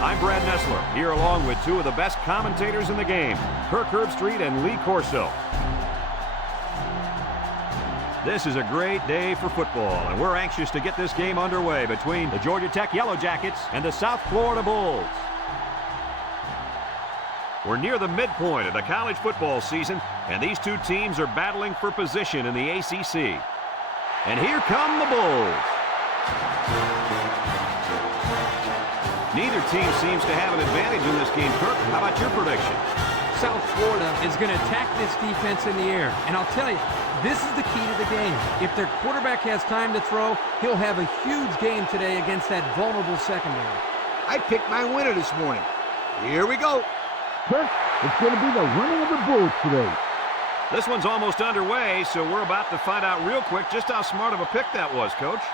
I'm Brad Nessler, here along with two of the best commentators in the game, Kirk Herbstreit and Lee Corso. This is a great day for football, and we're anxious to get this game underway between the Georgia Tech Yellow Jackets and the South Florida Bulls. We're near the midpoint of the college football season, and these two teams are battling for position in the ACC. And here come the Bulls. Neither team seems to have an advantage in this game. Kirk, how about your prediction? South Florida is going to attack this defense in the air. And I'll tell you, this is the key to the game. If their quarterback has time to throw, he'll have a huge game today against that vulnerable secondary. I picked my winner this morning. Here we go. Kirk, it's going to be the running of the Bulls today. This one's almost underway, so we're about to find out real quick just how smart of a pick that was, Coach.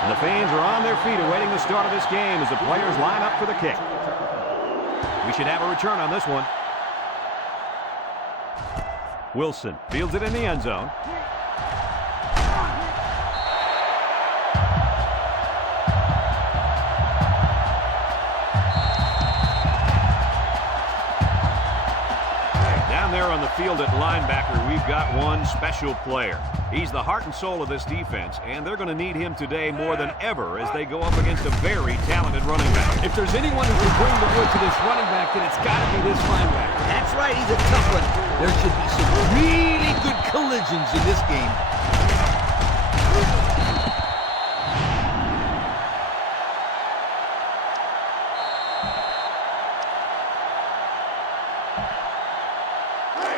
And the fans are on their feet awaiting the start of this game as the players line up for the kick. We should have a return on this one. Wilson fields it in the end zone. Down there on the field at linebacker, we've got one special player. He's the heart and soul of this defense, and they're going to need him today more than ever as they go up against a very talented running back. If there's anyone who can bring the wood to this running back, then it's got to be this linebacker. That's right, he's a tough one. There should be some really good collisions in this game.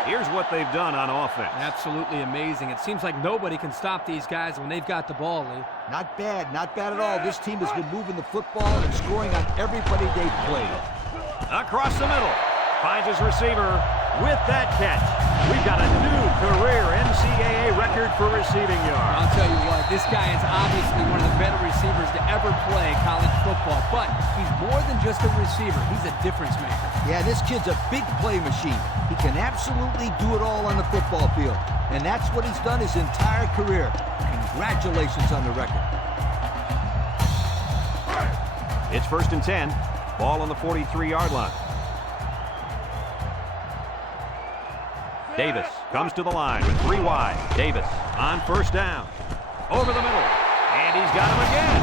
Here's what they've done on offense. Absolutely amazing. It seems like nobody can stop these guys when they've got the ball, Lee. Not bad at all. This team has been moving the football and scoring on everybody they've played. Across the middle. Finds his receiver with that catch. We've got a new career NCAA record for receiving yards. I'll tell you what, this guy is obviously one of the better receivers to ever play college football, but he's more than just a receiver. He's a difference maker. Yeah, this kid's a big play machine. He can absolutely do it all on the football field, and that's what he's done his entire career. Congratulations on the record. It's 1st and 10. Ball on the 43-yard line. Davis comes to the line with 3 wide. Davis on 1st down. Over the middle. And he's got him again.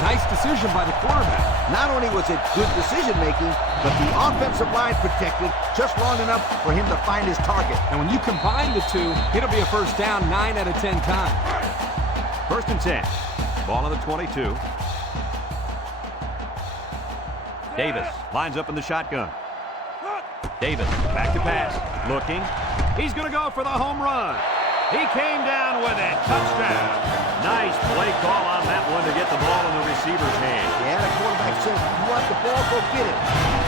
Nice decision by the quarterback. Not only was it good decision-making, but the offensive line protected just long enough for him to find his target. And when you combine the two, it'll be a 1st down 9 out of 10 times. 1st and 10. Ball on the 22. Davis lines up in the shotgun. Davis back to pass. Looking. He's going to go for the home run. He came down with it. Touchdown. Nice play call on that one to get the ball in the receiver's hand. Yeah, the quarterback said, you want the ball, go get it.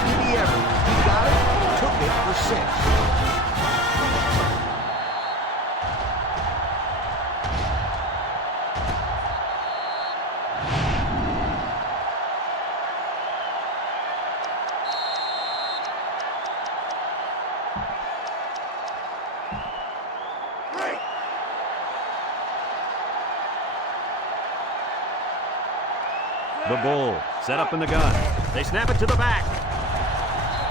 Give me every. He got it, took it for 6. The Bulls set up in the gun. They snap it to the back.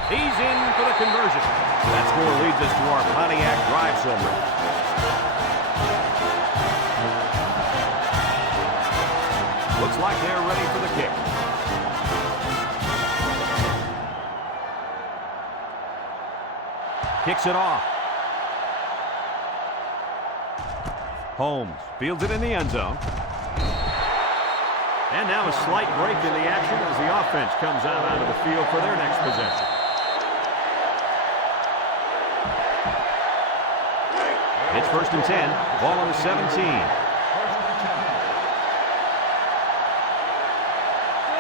He's in for the conversion. That score leads us to our Pontiac drive summary. Looks like they're ready for the kick. Kicks it off. Holmes fields it in the end zone. And now a slight break in the action as the offense comes out onto the field for their next possession. It's 1st and 10. Ball on the 17.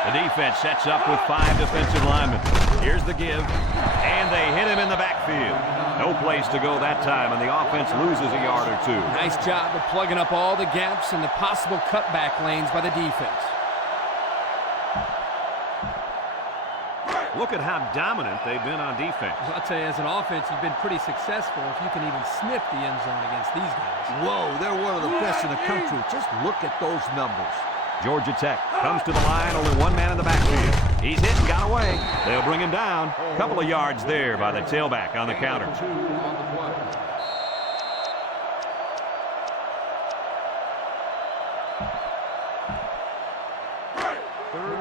The defense sets up with 5 defensive linemen. Here's the give, and they hit him in the backfield. No place to go that time, and the offense loses a yard or 2. Nice job of plugging up all the gaps and the possible cutback lanes by the defense. Look at how dominant they've been on defense. I'll tell you, as an offense, you've been pretty successful if you can even sniff the end zone against these guys. Whoa, they're one of the best in the country. Just look at those numbers. Georgia Tech comes to the line, only 1 man in the backfield. He's hit and got away. They'll bring him down. A couple of yards there by the tailback on the counter.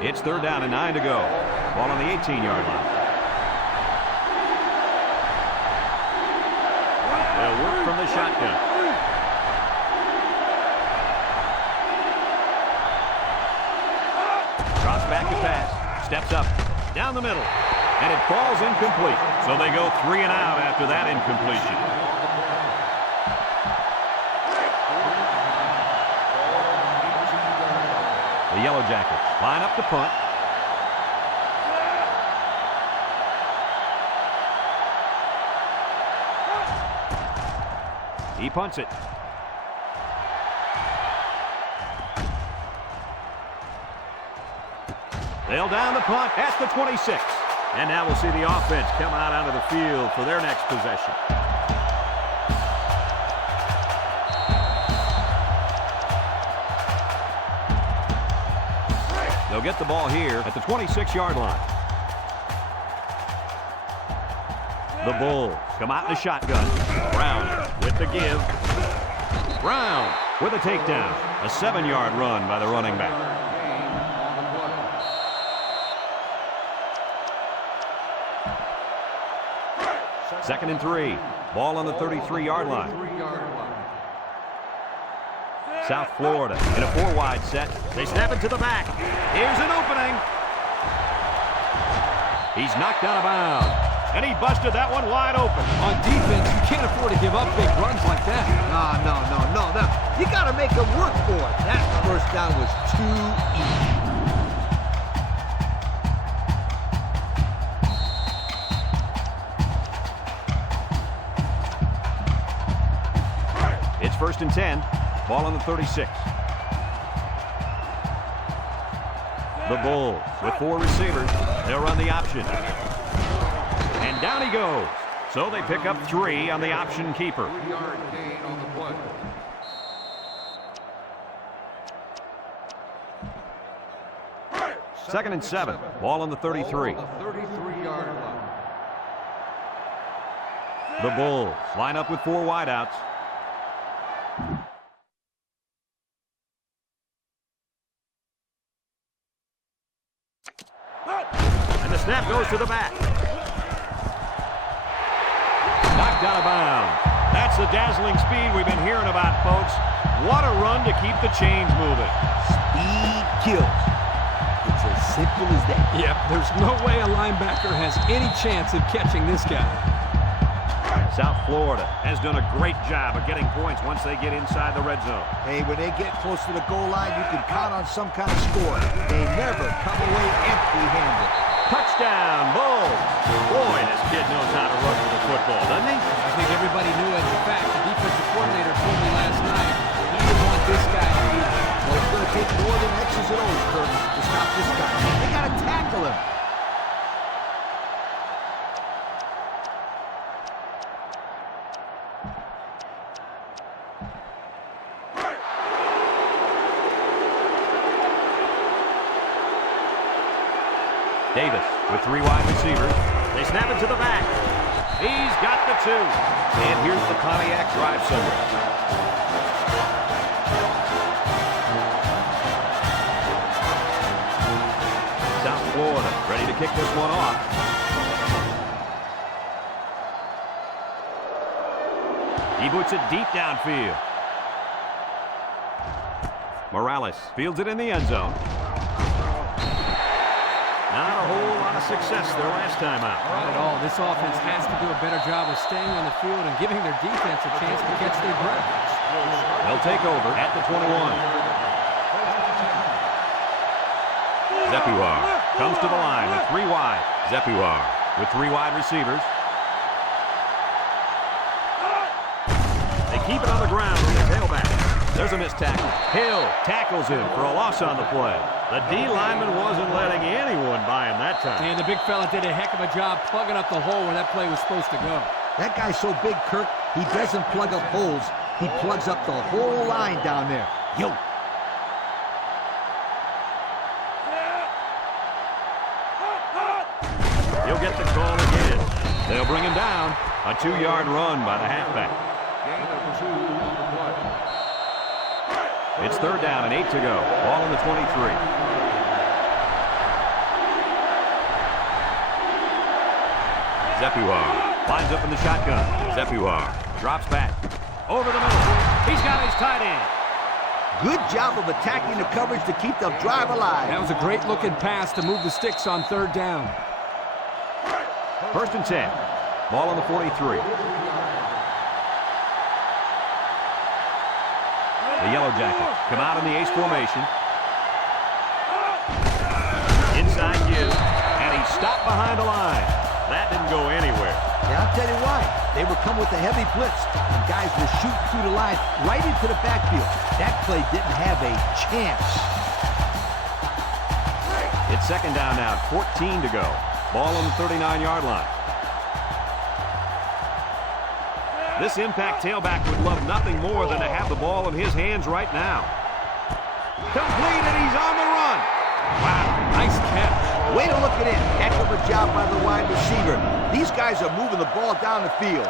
It's 3rd down and 9 to go. Ball on the 18-yard line. They'll work from the shotgun. Drops back to pass. Steps up. Down the middle. And it falls incomplete. So they go 3 and out after that incompletion. The Yellow Jackets line up to punt. He punts it. They'll down the punt at the 26. And now we'll see the offense come out onto the field for their next possession. They'll get the ball here at the 26-yard line. The Bulls come out in the shotgun. Brown with the give. Brown with a takedown. A 7-yard run by the running back. Second and 3. Ball on the 33-yard line. South Florida in a 4-wide set. They snap it to the back. Here's an opening. He's knocked out of bounds. And he busted that one wide open. On defense, you can't afford to give up big runs like that. No. You got to make them work for it. That first down was too easy. It's 1st and 10. Ball on the 36. The Bulls with 4 receivers. They'll run the option. And down he goes. So they pick up 3 on the option keeper. Second and 7. Ball on the 33. The Bulls line up with 4 wideouts. And the snap goes to the back. Knocked out of bounds. That's the dazzling speed we've been hearing about, folks. What a run to keep the chains moving. Speed kills. It's as simple as that. Yep, there's no way a linebacker has any chance of catching this guy. South Florida has done a great job of getting points once they get inside the red zone. Hey, when they get close to the goal line, you can count on some kind of score. They never come away empty-handed. Touchdown, Bulls. Boy, this kid knows how to run with the football, doesn't he? I think everybody knew it. In fact, the defensive coordinator told me last night he didn't want this guy to be there. Well, it's going to take more than X's and O's, Kirk, to stop this guy. They got to tackle him. Davis with 3 wide receivers. They snap it to the back. He's got the 2. And here's the Pontiac drive summary. South Florida ready to kick this one off. He boots it deep downfield. Morales fields it in the end zone. Not a whole lot of success their last time out. Not at all. This offense has to do a better job of staying on the field and giving their defense a chance to catch their breath. They'll take over at the 21. Zepuar comes to the line with 3 wide. Zepuar with 3 wide receivers. They keep it on the ground with the tailback. There's a missed tackle. Hill tackles him for a loss on the play. The D lineman wasn't letting anyone by him that time. And the big fella did a heck of a job plugging up the hole where that play was supposed to go. That guy's so big, Kirk, he doesn't plug up holes. He plugs up the whole line down there. Yo. He'll get the call again. They'll bring him down. A 2-yard run by the halfback. It's 3rd down and 8 to go. Ball on the 23. Zepuar lines up in the shotgun. Zepuar drops back. Over the middle. He's got his tight end. Good job of attacking the coverage to keep the drive alive. That was a great-looking pass to move the sticks on 3rd down. 1st and 10. Ball on the 43. The Yellow Jackets come out in the ace formation. Inside give, and he stopped behind the line. That didn't go anywhere. Yeah, I'll tell you why. They were coming with a heavy blitz, and guys were shooting through the line right into the backfield. That play didn't have a chance. It's 2nd down now, 14 to go. Ball on the 39-yard line. This impact tailback would love nothing more than to have the ball in his hands right now. Complete, and he's on the run. Wow, nice catch. Way to look at it. Heck of a job by the wide receiver. These guys are moving the ball down the field.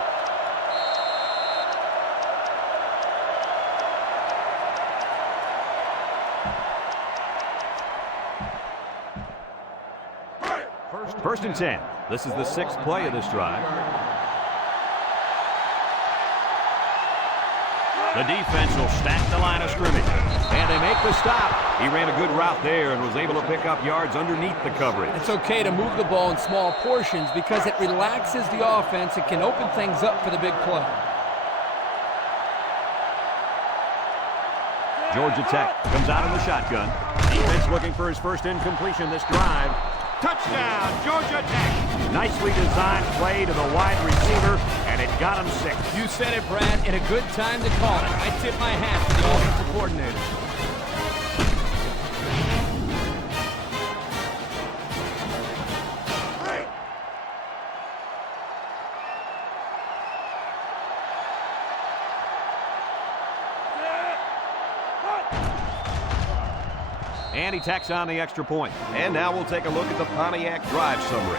First and 10. This is the 6th play of this drive. The defense will stack the line of scrimmage. And they make the stop. He ran a good route there and was able to pick up yards underneath the coverage. It's okay to move the ball in small portions because it relaxes the offense. It can open things up for the big play. Georgia Tech comes out in the shotgun. Defense looking for his first incompletion this drive. Touchdown, Georgia Tech. Nicely designed play to the wide receiver, and it got him 6. You said it, Brad, and a good time to call it. I tip my hat to the offensive coordinator. And he tacks on the extra point. And now we'll take a look at the Pontiac drive summary.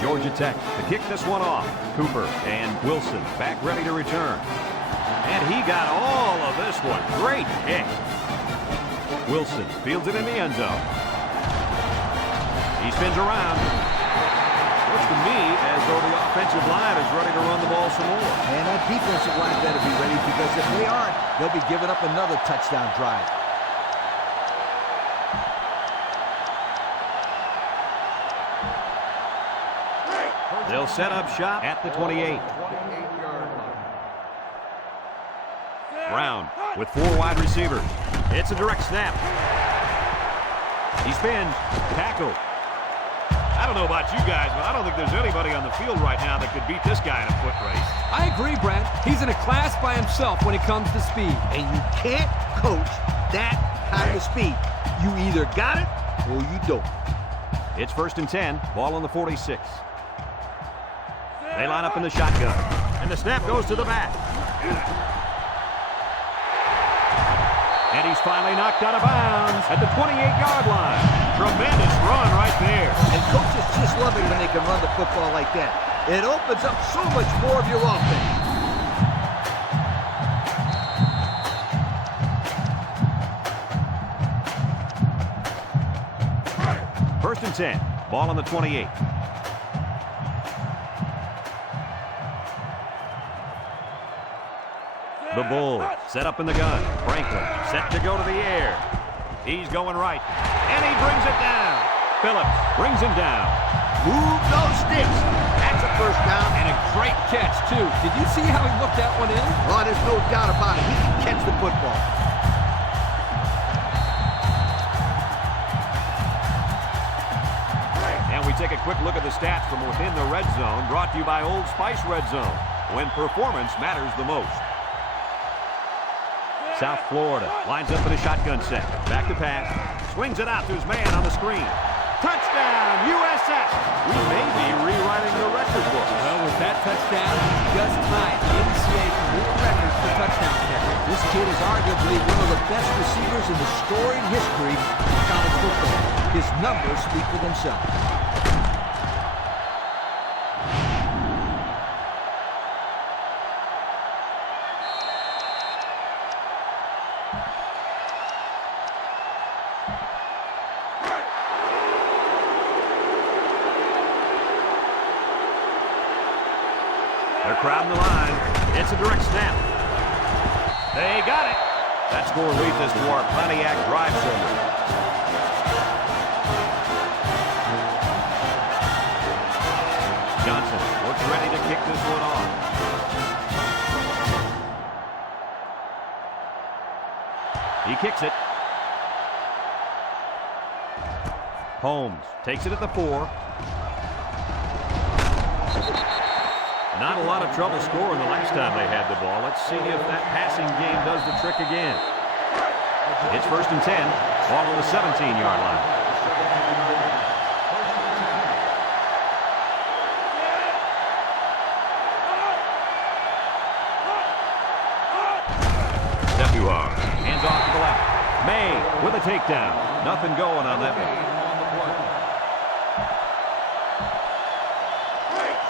Georgia Tech to kick this one off. Cooper and Wilson back ready to return. And he got all of this one. Great kick. Wilson fields it in the end zone. He spins around. Looks to me as though the offensive line is ready to run the ball some more. And that defensive line better be ready, because if they aren't, they'll be giving up another touchdown drive. They'll set up shop at the 28. Brown with 4 wide receivers. It's a direct snap. He spins. Tackle. I don't know about you guys, but I don't think there's anybody on the field right now that could beat this guy in a foot race. I agree, Brad. He's in a class by himself when it comes to speed. And you can't coach that kind of speed. You either got it or you don't. It's 1st and 10. Ball on the 46. They line up in the shotgun. And the snap goes to the back. And he's finally knocked out of bounds at the 28-yard line. Tremendous run right there. And coaches just love it when they can run the football like that. It opens up so much more of your offense. First and 10. Ball on the 28. The Bulls set up in the gun. Franklin set to go to the air. He's going right. And he brings it down. Phillips brings him down. Move those sticks. That's a first down. And a great catch, too. Did you see how he looked that one in? Oh, there's no doubt about it. He can catch the football. And we take a quick look at the stats from within the red zone, brought to you by Old Spice Red Zone, when performance matters the most. South Florida lines up in a shotgun set. Back to pass. Swings it out to his man on the screen. Touchdown, USF! We may be rewriting the record book. Well, with that touchdown, he just tied the NCAA career record for touchdown catches. This kid is arguably one of the best receivers in the storied history of college football. His numbers speak for themselves. They're crowding the line. It's a direct snap. They got it. That score leads us to our Pontiac drive summary. Johnson looks ready to kick this one off. He kicks it. Holmes takes it at the 4. Not a lot of trouble scoring the last time they had the ball. Let's see if that passing game does the trick again. It's 1st and 10. Ball on the 17-yard line. Depuar hands off to the left. May with a takedown. Nothing going on that one.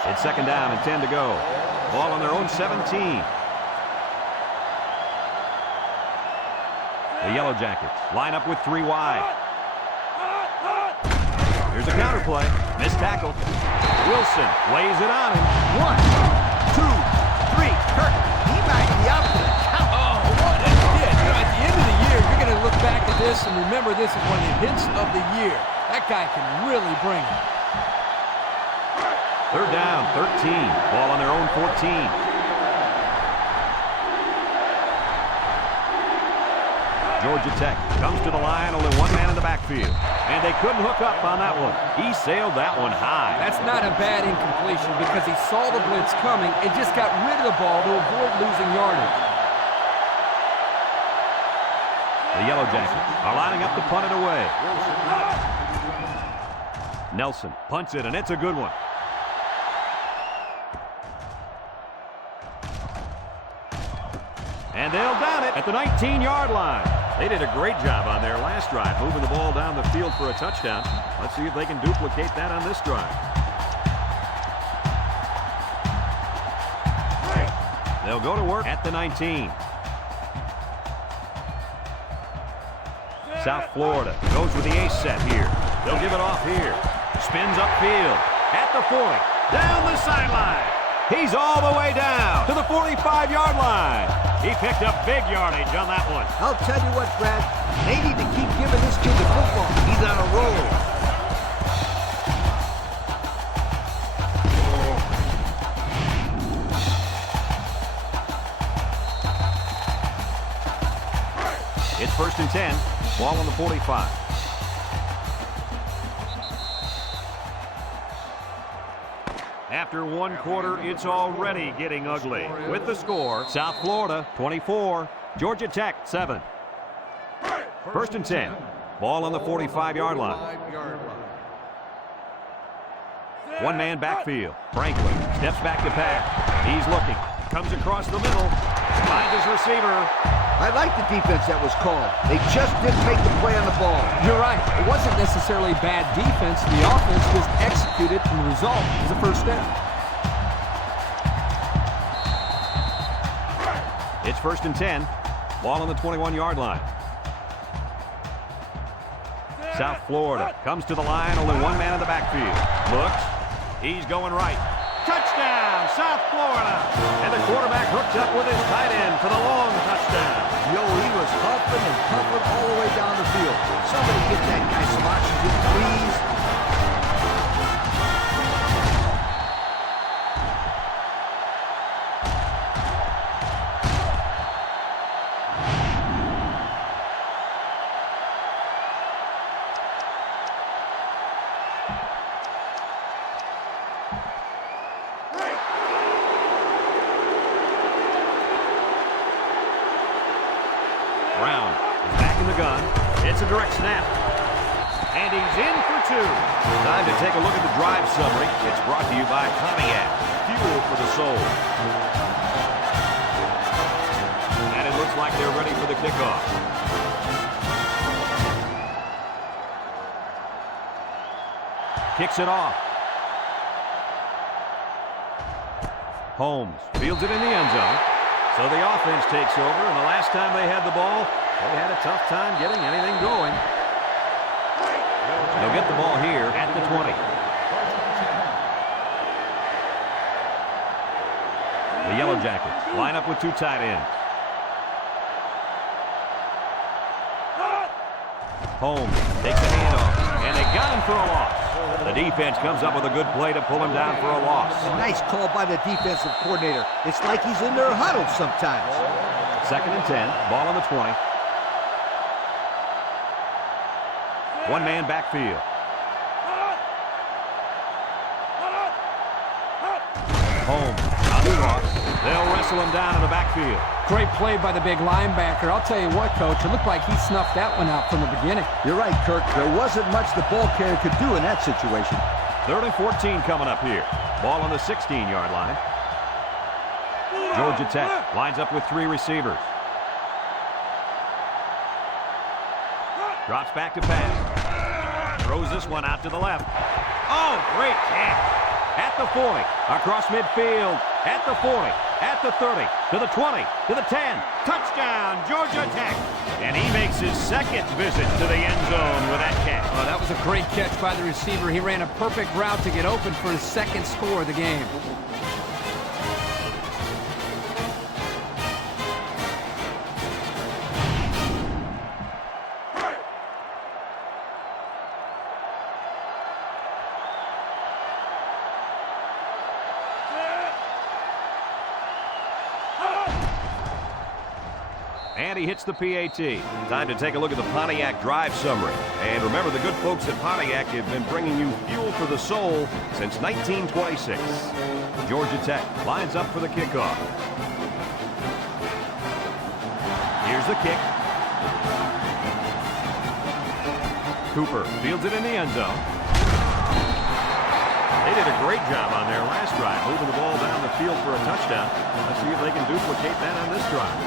It's 2nd down and 10 to go. Ball on their own 17. The Yellow Jackets line up with 3 wide. Here's a counter play. Missed tackle. Wilson lays it on him. 1, 2, 3. Kirk. He might be up to the count. Oh, what a hit. You know, at the end of the year, you're going to look back at this and remember this is one of the hits of the year. That guy can really bring it. 3rd down, 13. Ball on their own 14. Georgia Tech comes to the line, only one man in the backfield. And they couldn't hook up on that one. He sailed that one high. That's not a bad incompletion because he saw the blitz coming and just got rid of the ball to avoid losing yardage. The Yellow Jackets are lining up to punt it away. Nelson punts it, and it's a good one. And they'll down it at the 19-yard line. They did a great job on their last drive, moving the ball down the field for a touchdown. Let's see if they can duplicate that on this drive. They'll go to work at the 19. South Florida goes with the ace set here. They'll give it off here. Spins upfield at the 40. Down the sideline. He's all the way down to the 45-yard line. He picked up big yardage on that one. I'll tell you what, Brad. They need to keep giving this kid the football. He's on a roll. It's 1st and 10. Ball on the 45. After 1 quarter, it's already getting ugly. With the score, South Florida 24, Georgia Tech 7. 1st and 10. Ball on the 45-yard line. One man backfield. Franklin steps back to pass. He's looking. Comes across the middle. Finds his receiver. I like the defense that was called. They just didn't make the play on the ball. You're right. It wasn't necessarily bad defense. The offense just executed, and the result is a first down. It's 1st and 10. Ball on the 21-yard line. South Florida comes to the line. Only one man in the backfield. Looks. He's going right. Touchdown, South Florida. And the quarterback hooked up with his tight end for the long touchdown. Yo, he was huffing and puffing all the way down the field. Somebody get that guy some oxygen, please. gun. It's a direct snap. And he's in for 2. Time to take a look at the drive summary. It's brought to you by Pontiac. Fuel for the soul. And it looks like they're ready for the kickoff. Kicks it off. Holmes fields it in the end zone. So the offense takes over, and the last time they had the ball, they had a tough time getting anything going. They'll get the ball here at the 20. The Yellow Jackets line up with 2 tight ends. Holmes takes the handoff, and they got him for a loss. The defense comes up with a good play to pull him down for a loss. A nice call by the defensive coordinator. It's like he's in their huddle sometimes. 2nd and 10, ball on the 20. One-man backfield. Holmes on the cross. They'll wrestle him down in the backfield. Great play by the big linebacker. I'll tell you what, Coach, it looked like he snuffed that one out from the beginning. You're right, Kirk. There wasn't much the ball carrier could do in that situation. 3rd and 14 coming up here. Ball on the 16-yard line. Georgia Tech lines up with 3 receivers. Drops back to pass. Throws this one out to the left. Oh, great catch. At the 40, across midfield, at the 40, at the 30, to the 20, to the 10. Touchdown, Georgia Tech. And he makes his 2nd visit to the end zone with that catch. Oh, that was a great catch by the receiver. He ran a perfect route to get open for his 2nd score of the game. And he hits the PAT. Time to take a look at the Pontiac drive summary. And remember, the good folks at Pontiac have been bringing you fuel for the soul since 1926. Georgia Tech lines up for the kickoff. Here's the kick. Cooper fields it in the end zone. They did a great job on their last drive, moving the ball down the field for a touchdown. Let's see if they can duplicate that on this drive.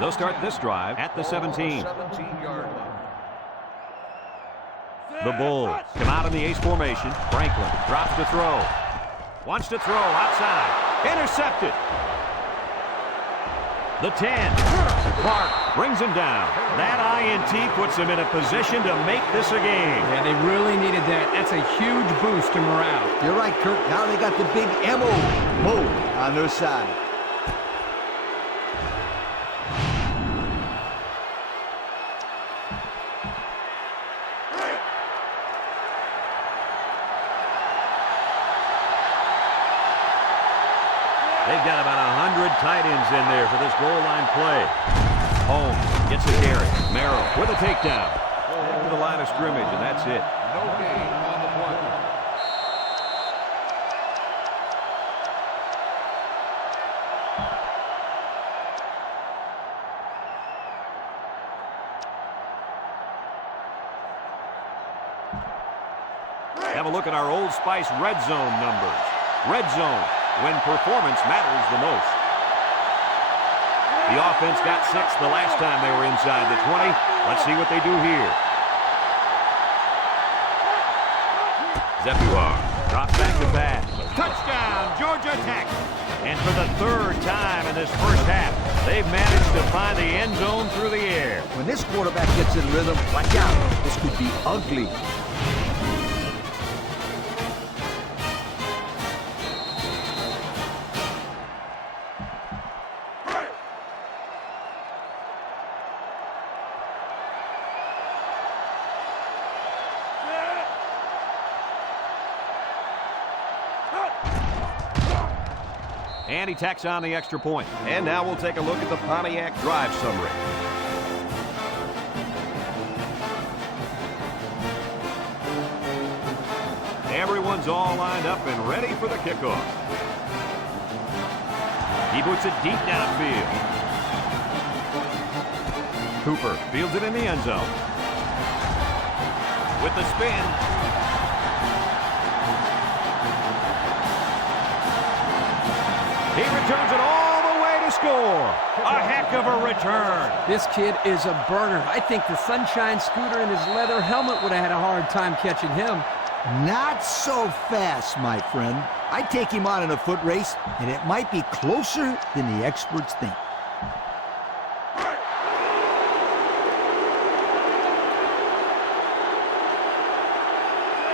They'll start this drive at the 17. The Bulls come out in the ace formation. Franklin drops to throw. Wants to throw outside. Intercepted. The 10. Clark brings him down. That INT puts him in a position to make this a game. Yeah, they really needed that. That's a huge boost to morale. You're right, Kirk. Now they got the big ammo mode on their side. They've got about 100 tight ends in there for this goal line play. Holmes gets the carry. Merrill with a takedown. To the line of scrimmage, and that's it. No gain on the play. Have a look at our Old Spice red zone numbers. Red zone, when performance matters the most. The offense got 6 the last time they were inside the 20. Let's see what they do here. Zephyr drops back to pass. Touchdown, Georgia Tech. And for the 3rd time in this first half, they've managed to find the end zone through the air. When this quarterback gets in rhythm, watch out. This could be ugly. And he tacks on the extra point. And now we'll take a look at the Pontiac drive summary. Everyone's all lined up and ready for the kickoff. He boots it deep downfield. Cooper fields it in the end zone. With the spin. He returns it all the way to score. A heck of a return. This kid is a burner. I think the Sunshine Scooter and his leather helmet would have had a hard time catching him. Not so fast, my friend. I'd take him on in a foot race, and it might be closer than the experts think.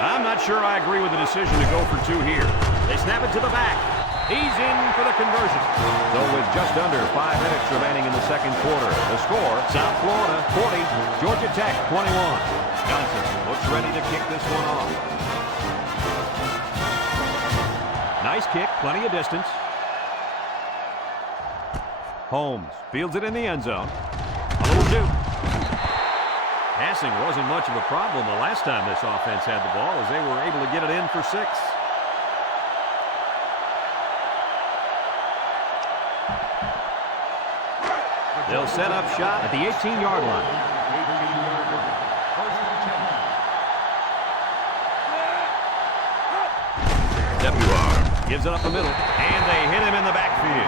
I'm not sure I agree with the decision to go for 2 here. They snap it to the back. He's in for the conversion. So with just under 5 minutes remaining in the second quarter, the score, South Florida 40, Georgia Tech 21. Johnson looks ready to kick this one off. Nice kick, plenty of distance. Holmes fields it in the end zone. A little juke. Passing wasn't much of a problem the last time this offense had the ball, as they were able to get it in for 6. They'll set up shop at the 18-yard line. WR gives it up the middle, and they hit him in the backfield.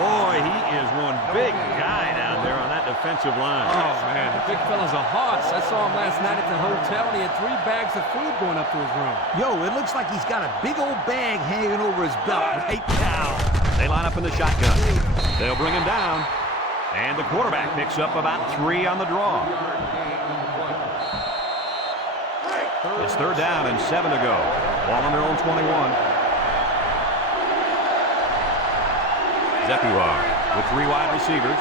Boy, he is one big guy down there on that defensive line. Oh, man, the big fella's a hoss. I saw him last night at the hotel, and he had 3 bags of food going up to his room. Yo, it looks like he's got a big old bag hanging over his belt right now. They line up in the shotgun. They'll bring him down. And the quarterback picks up about 3 on the draw. It's 3rd down and 7 to go. Ball on their own 21. Zephyr with 3 wide receivers.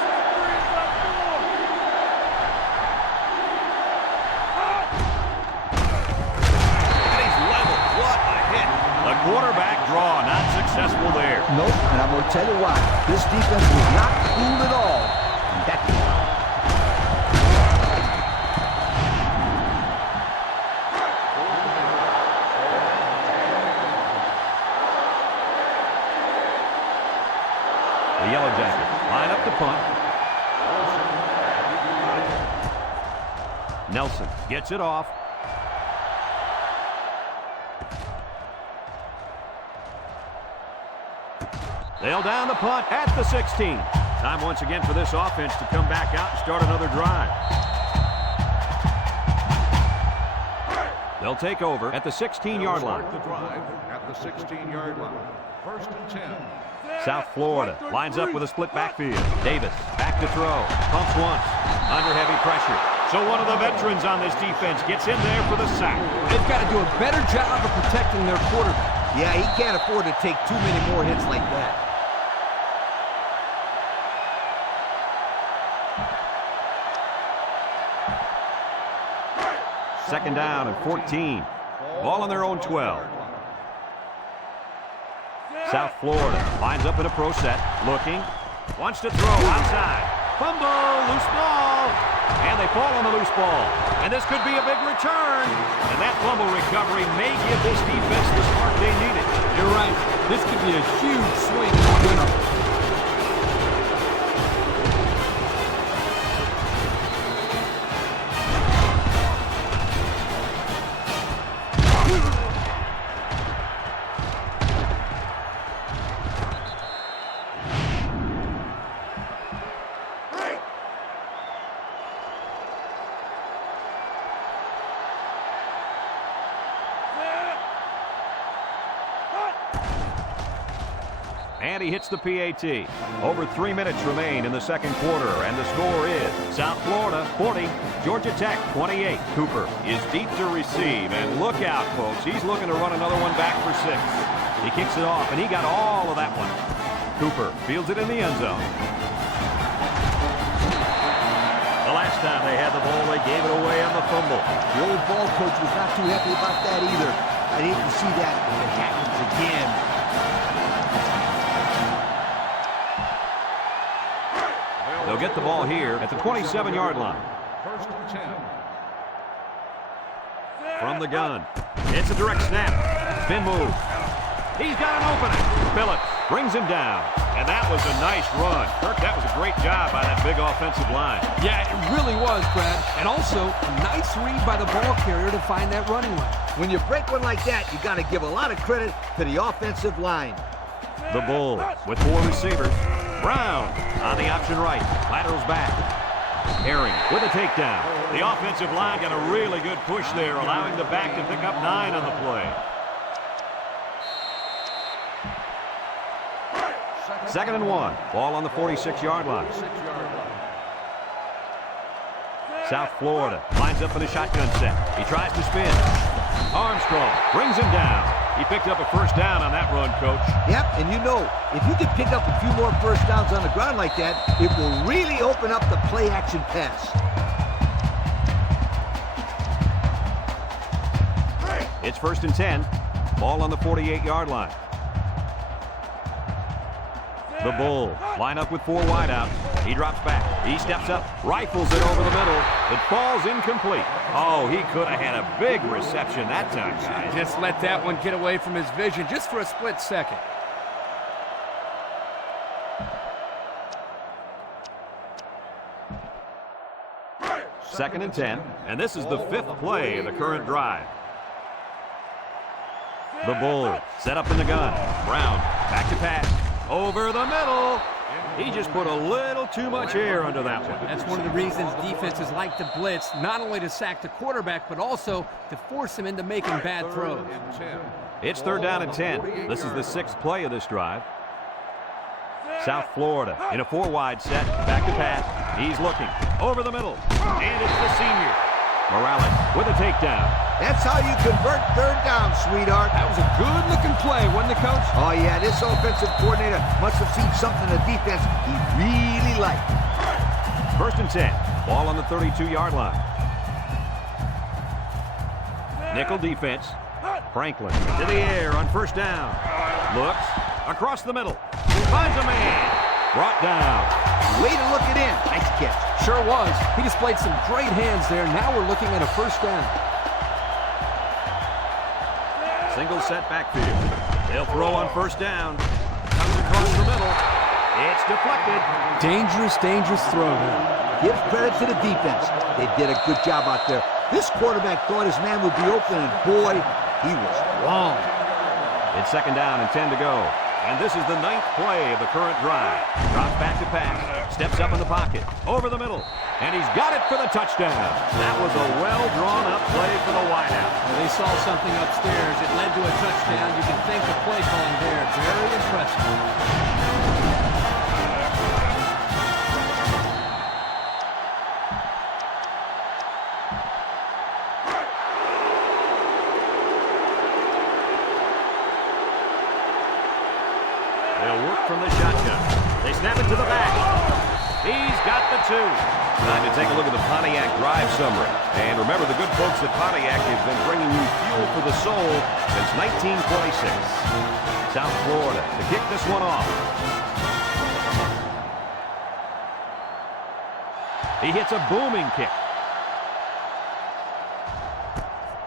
And he's level. What a hit. The quarterback draw not successful there. Nope, and I'm going to tell you why. This defense was not fooled at all. And that The Yellow Jackets line up the punt. Nelson gets it off. They'll down the punt at the 16. Time once again for this offense to come back out and start another drive. They'll take over at the 16-yard line. The drive at the 16-yard line. 1st and 10. South Florida lines up with a split backfield. Davis back to throw. Pumps once. Under heavy pressure. So one of the veterans on this defense gets in there for the sack. They've got to do a better job of protecting their quarterback. Yeah, he can't afford to take too many more hits like that. 2nd down and 14. Ball on their own 12. South Florida lines up in a pro set. Looking. Wants to throw outside. Fumble. Loose ball. And they fall on the loose ball. And this could be a big return. And that fumble recovery may give this defense the spark they needed. You're right. This could be a huge swing for winner. And he hits the PAT. Over 3 minutes remain in the second quarter, and the score is South Florida 40, Georgia Tech 28. Cooper is deep to receive, and look out, folks. He's looking to run another one back for 6. He kicks it off, and he got all of that one. Cooper fields it in the end zone. The last time they had the ball, they gave it away on the fumble. The old ball coach was not too happy about that either. I'd hate to see that if it happens again. They'll get the ball here at the 27-yard line. 1st and 10. From the gun. It's a direct snap. Spin move. He's got an opening. Phillips brings him down. And that was a nice run. Kirk, that was a great job by that big offensive line. Yeah, it really was, Brad. And also, a nice read by the ball carrier to find that running lane. When you break one like that, you got to give a lot of credit to the offensive line. The Bulls with 4 receivers. Brown on the option right. Laterals back. Herring with a takedown. The offensive line got a really good push there, allowing the back to pick up 9 on the play. 2nd and 1. Ball on the 46-yard line. South Florida lines up in the shotgun set. He tries to spin. Armstrong brings him down. He picked up a first down on that run, Coach. Yep, and you know, if you can pick up a few more first downs on the ground like that, it will really open up the play-action pass. It's 1st and 10. Ball on the 48-yard line. The Bulls line up with 4 wideouts. He drops back. He steps up, rifles it over the middle. It falls incomplete. Oh, he could have had a big reception that time. Just let that one get away from his vision just for a split second. Second and 10, and this is the 5th play of the current drive. The Bulls set up in the gun. Brown back to pass. Over the middle. He just put a little too much air under that one. That's one of the reasons defenses like to blitz, not only to sack the quarterback, but also to force him into making bad throws. It's 3rd down and 10. This is the 6th play of this drive. South Florida in a 4-wide set. Back to pass. He's looking. Over the middle. And it's the senior. Morales with a takedown. That's how you convert 3rd down, sweetheart. That was a good-looking play, wasn't it, Coach? Oh, yeah, this offensive coordinator must have seen something in the defense he really liked. 1st and 10. Ball on the 32-yard line. Nickel defense. Franklin to the air on 1st down. Looks across the middle. Finds a man. Brought down. Way to look it in. Nice catch. Sure was. He displayed some great hands there. Now we're looking at a 1st down. Single set backfield. They'll throw on 1st down. Comes across the middle. It's deflected. Dangerous, dangerous throw there. Give credit to the defense. They did a good job out there. This quarterback thought his man would be open, and boy, he was wrong. It's 2nd down and 10 to go. And this is the 9th play of the current drive. Drops back to pass. Steps up in the pocket. Over the middle. And he's got it for the touchdown. That was a well-drawn-up play for the wideout. Well, they saw something upstairs. It led to a touchdown. You can thank the play calling there. Very impressive. They'll work from the shotgun. They snap it to the back. He's got the 2. Time to take a look at the Pontiac drive summary. And remember, the good folks at Pontiac have been bringing you fuel for the soul since 1926. South Florida to kick this one off. He hits a booming kick.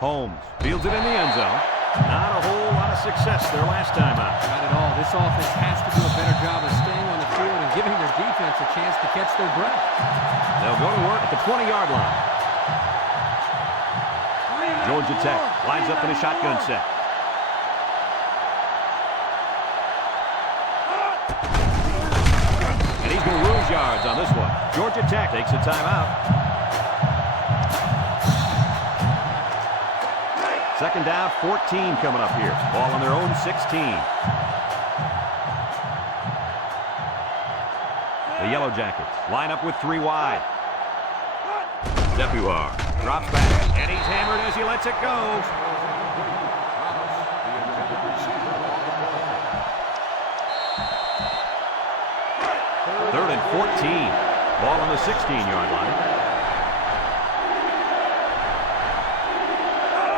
Holmes fields it in the end zone. Not a whole lot of success their last time out. Not at all. This offense has to do a better job of staying on the field and giving their defense a chance to catch their breath. They'll go to work at the 20-yard line. Georgia Tech lines up in a shotgun set. And he's going to lose yards on this one. Georgia Tech takes a timeout. 2nd down, 14 coming up here. Ball on their own 16. The Yellow Jackets line up with 3 wide. Depuar drops back, and he's hammered as he lets it go. Third and 14. Ball on the 16-yard line.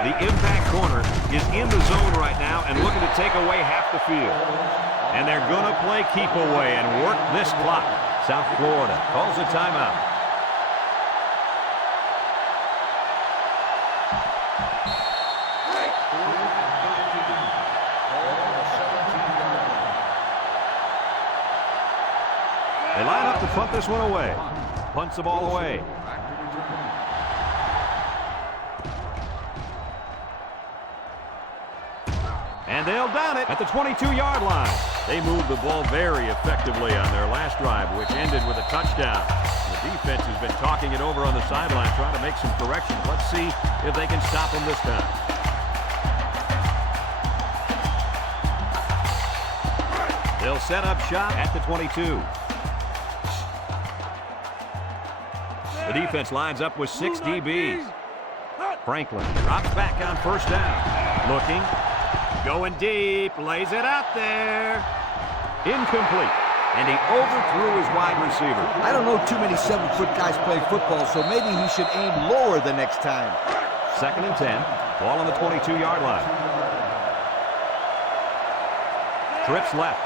The impact corner is in the zone right now and looking to take away half the field. And they're going to play keep away and work this clock. South Florida calls a timeout. punt this one away. Punts the ball away. And they'll down it at the 22-yard line. They moved the ball very effectively on their last drive, which ended with a touchdown. The defense has been talking it over on the sideline, trying to make some corrections. Let's see if they can stop them this time. They'll set up shop at the 22. The defense lines up with 6 DBs. Franklin drops back on first down. Looking. Going deep. Lays it out there. Incomplete. And he overthrew his wide receiver. I don't know too many 7-foot guys play football, so maybe he should aim lower the next time. 2nd and 10. Ball on the 22-yard line. Trips left.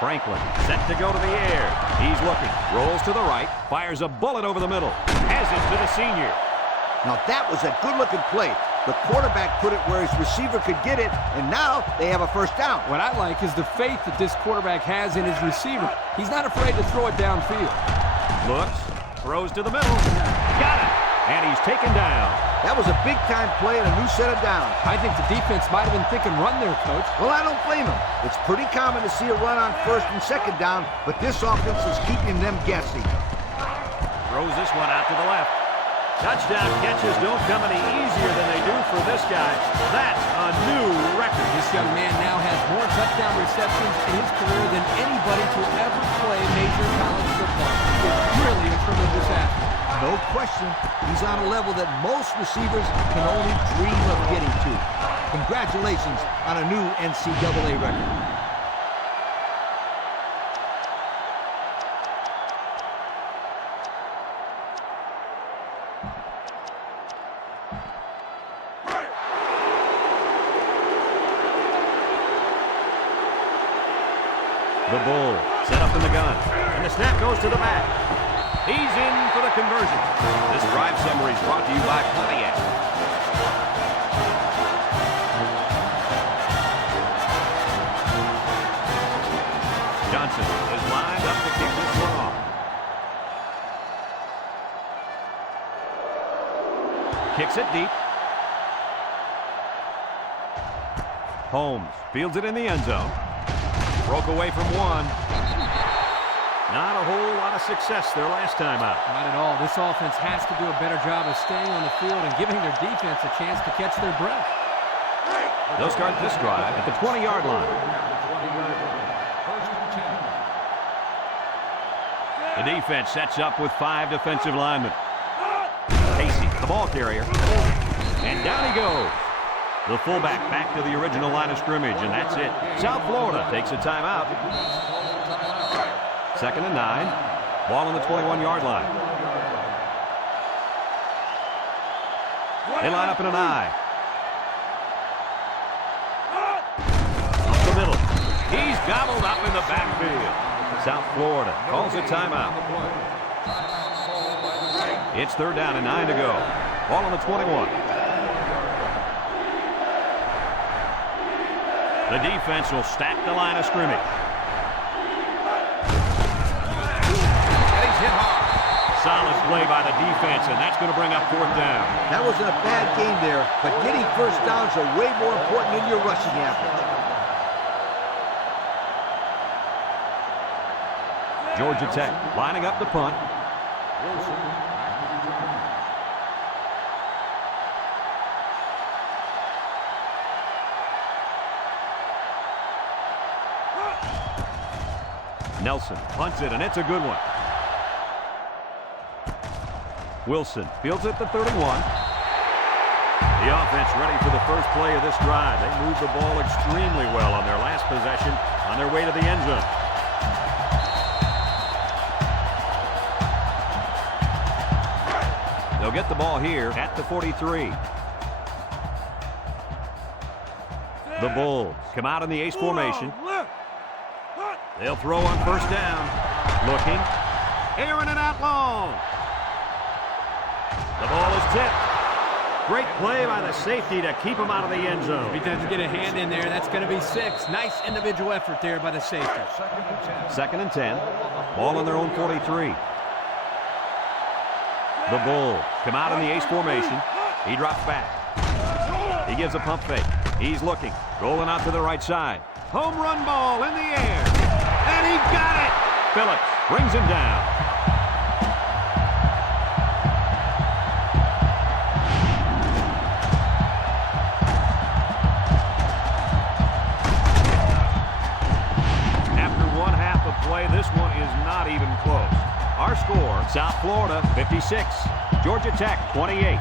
Franklin set to go to the air. He's looking. Rolls to the right. Fires a bullet over the middle. Has it to the senior. Now that was a good-looking play. The quarterback put it where his receiver could get it, and now they have a first down. What I like is the faith that this quarterback has in his receiver. He's not afraid to throw it downfield. Looks. Throws to the middle. Got it. And he's taken down. That was a big-time play and a new set of downs. I think the defense might have been thinking run there, Coach. Well, I don't blame him. It's pretty common to see a run on 1st and 2nd down, but this offense is keeping them guessing. Throws this one out to the left. Touchdown catches don't come any easier than they do for this guy. That's a new record. This young man now has more touchdown receptions in his career than anybody to ever play major college football. It's really a tremendous athlete. No question, he's on a level that most receivers can only dream of getting to. Congratulations on a new NCAA record. The bull set up in the gun. And the snap goes to the back. He's in for the conversion. This drive summary is brought to you by Pontiac. Johnson is lined up to kick this one off. Kicks it deep. Holmes fields it in the end zone. Broke away from one. Not a whole lot of success their last time out. Not at all. This offense has to do a better job of staying on the field and giving their defense a chance to catch their breath. They'll start this drive at the 20-yard line. The defense sets up with 5 defensive linemen. Casey, the ball carrier. And down he goes. The fullback back to the original line of scrimmage, and that's it. South Florida takes a timeout. 2nd and 9. Ball on the 21-yard line. They line up in an I. Up the middle. He's gobbled up in the backfield. South Florida calls a timeout. It's 3rd down and 9 to go. Ball on the 21. The defense will stack the line of scrimmage. And he's hit hard. Solid play by the defense, and that's going to bring up 4th down. That wasn't a bad game there, but getting first downs are way more important than your rushing average. Georgia Tech lining up the punt. Nelson punts it, and it's a good one. Wilson fields it to 31. The offense ready for the first play of this drive. They moved the ball extremely well on their last possession on their way to the end zone. They'll get the ball here at the 43. The Bulls come out in the ace formation. They'll throw on first down. Looking. Airing it out long. The ball is tipped. Great play by the safety to keep him out of the end zone. If he doesn't get a hand in there, that's going to be 6. Nice individual effort there by the safety. Second and 10. Ball on their own 43. The Bulls come out in the ace formation. He drops back. He gives a pump fake. He's looking. Rolling out to the right side. Home run ball in the air. And he got it! Phillips brings him down. Play. This one is not even close. Our score, South Florida 56, Georgia Tech 28.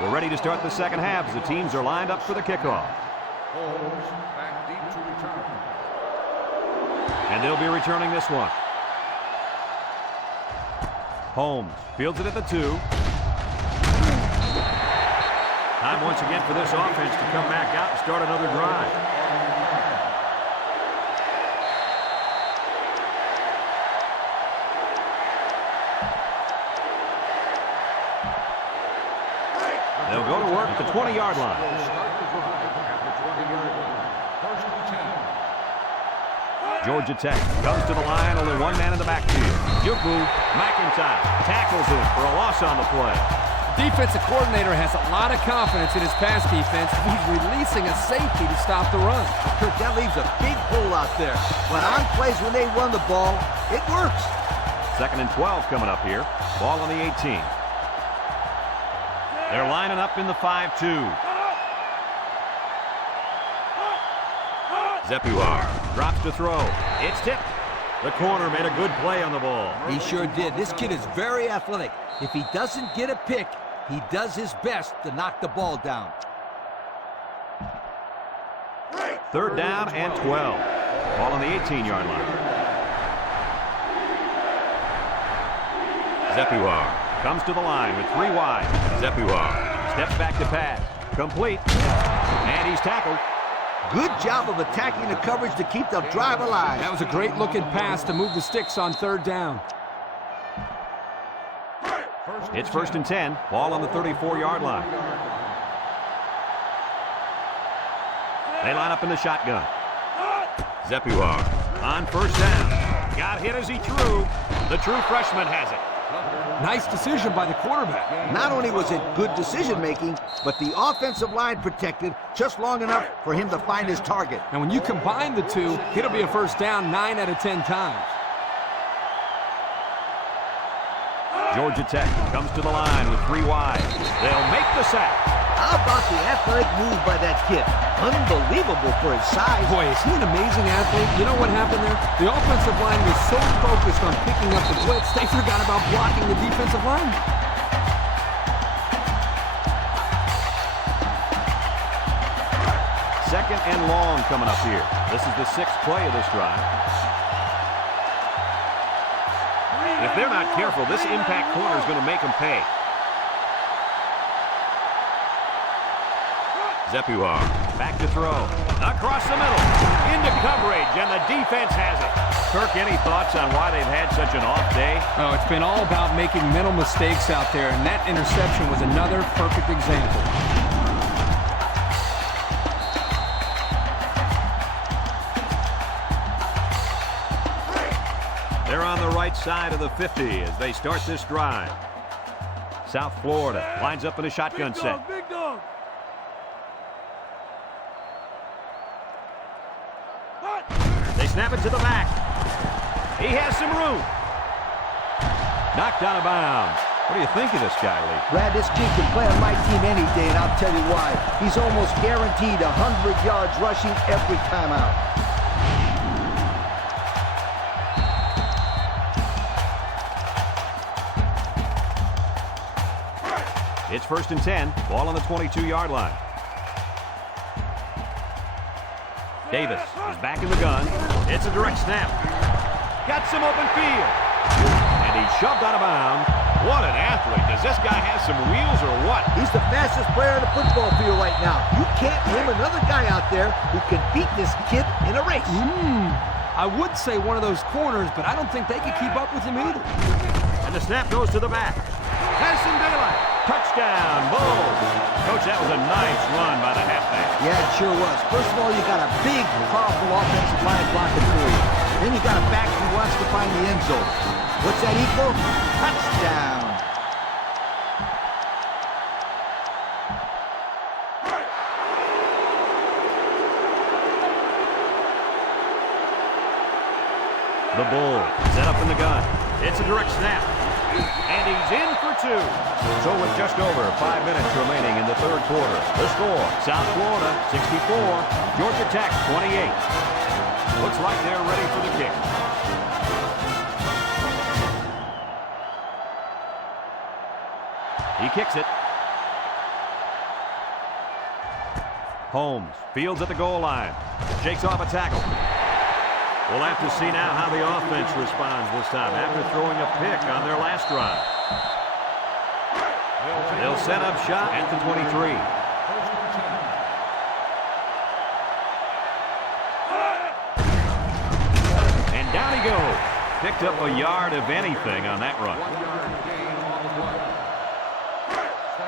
We're ready to start the second half as the teams are lined up for the kickoff. Holmes back deep to return. And they'll be returning this one. Holmes fields it at the 2. Time once again for this offense to come back out and start another drive. They'll go to work at the 20-yard line. Georgia Tech comes to the line, only one man in the backfield. Juku McIntyre tackles him for a loss on the play. Defensive coordinator has a lot of confidence in his pass defense. He's releasing a safety to stop the run. Kirk, that leaves a big hole out there. But on plays when they run the ball, it works. Second and 12 coming up here. Ball on the 18. They're lining up in the 5-2. Zepuar drops to throw. It's tipped. The corner made a good play on the ball. He sure did. This kid is very athletic. If he doesn't get a pick, he does his best to knock the ball down. Third down and 12. Ball on the 18-yard line. Zepuar comes to the line with 3 wide. Zepuar steps back to pass. Complete. And he's tackled. Good job of attacking the coverage to keep the drive alive. That was a great-looking pass to move the sticks on third down. It's first and 10. Ball on the 34-yard line. They line up in the shotgun. Zepuar on first down. Got hit as he threw. The true freshman has it. Nice decision by the quarterback. Not only was it good decision-making, but the offensive line protected just long enough for him to find his target. And when you combine the two, it'll be a first down 9 out of 10 times. Georgia Tech comes to the line with 3 wide. They'll make the sack. How about the athletic move by that kid? Unbelievable for his size. Boy, is he an amazing athlete. You know what happened there? The offensive line was so focused on picking up the blitz, they forgot about blocking the defensive line. Second and long coming up here. This is the 6th play of this drive. If they're not careful, this impact corner is going to make them pay. Zepuar back to throw. Across the middle. Into coverage, and the defense has it. Kirk, any thoughts on why they've had such an off day? Oh, it's been all about making mental mistakes out there, and that interception was another perfect example. They're on the right side of the 50 as they start this drive. South Florida lines up in a shotgun set. Big dog. They snap it to the back. He has some room. Knocked out of bounds. What do you think of this guy, Lee? Brad, this kid can play on my team any day, and I'll tell you why. He's almost guaranteed 100 yards rushing every time out. It's first and 10. Ball on the 22-yard line. Davis is back in the gun. It's a direct snap. Got some open field. And he's shoved out of bounds. What an athlete. Does this guy have some wheels or what? He's the fastest player on the football field right now. You can't name another guy out there who can beat this kid in a race. I would say one of those corners, but I don't think they can keep up with him either. And the snap goes to the back. Has some daylight. Touchdown, Bulls. Coach, that was a nice run by the halfback. Yeah, it sure was. First of all, you got a big, powerful offensive line blocking for you. Then you got a back who wants to find the end zone. What's that equal? Touchdown. The Bulls set up in the gun. It's a direct snap. And he's in for 2. So with just over 5 minutes remaining in the third quarter, the score, South Florida 64, Georgia Tech 28. Looks like they're ready for the kick. He kicks it. Holmes fields at the goal line. Shakes off a tackle. We'll have to see now how the offense responds this time after throwing a pick on their last drive. They'll set up shop at the 23. And down he goes. Picked up a yard of anything on that run.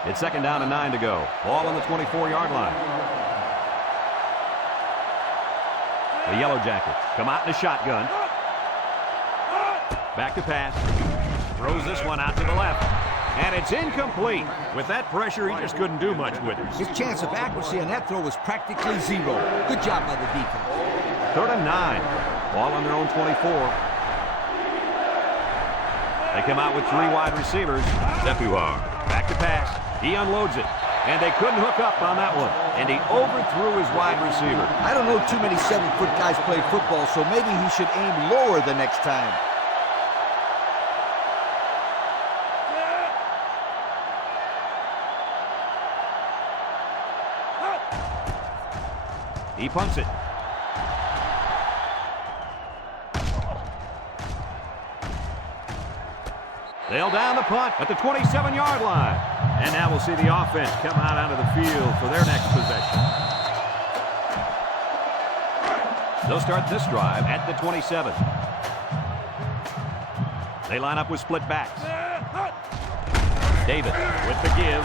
It's 2nd down and 9 to go. Ball on the 24-yard line. The Yellow Jackets come out in a shotgun. Back to pass. Throws this one out to the left. And it's incomplete. With that pressure, he just couldn't do much with it. His chance of accuracy on that throw was practically 0. Good job by the defense. 3rd and 9. Ball on their own 24. They come out with 3 wide receivers. Sepuar back to pass. He unloads it. And they couldn't hook up on that one. And he overthrew his wide receiver. I don't know too many 7-foot guys play football, so maybe he should aim lower the next time. He punts it. They'll down the punt at the 27-yard line. And now we'll see the offense come out onto the field for their next possession. They'll start this drive at the 27. They line up with split backs. Davis with the give.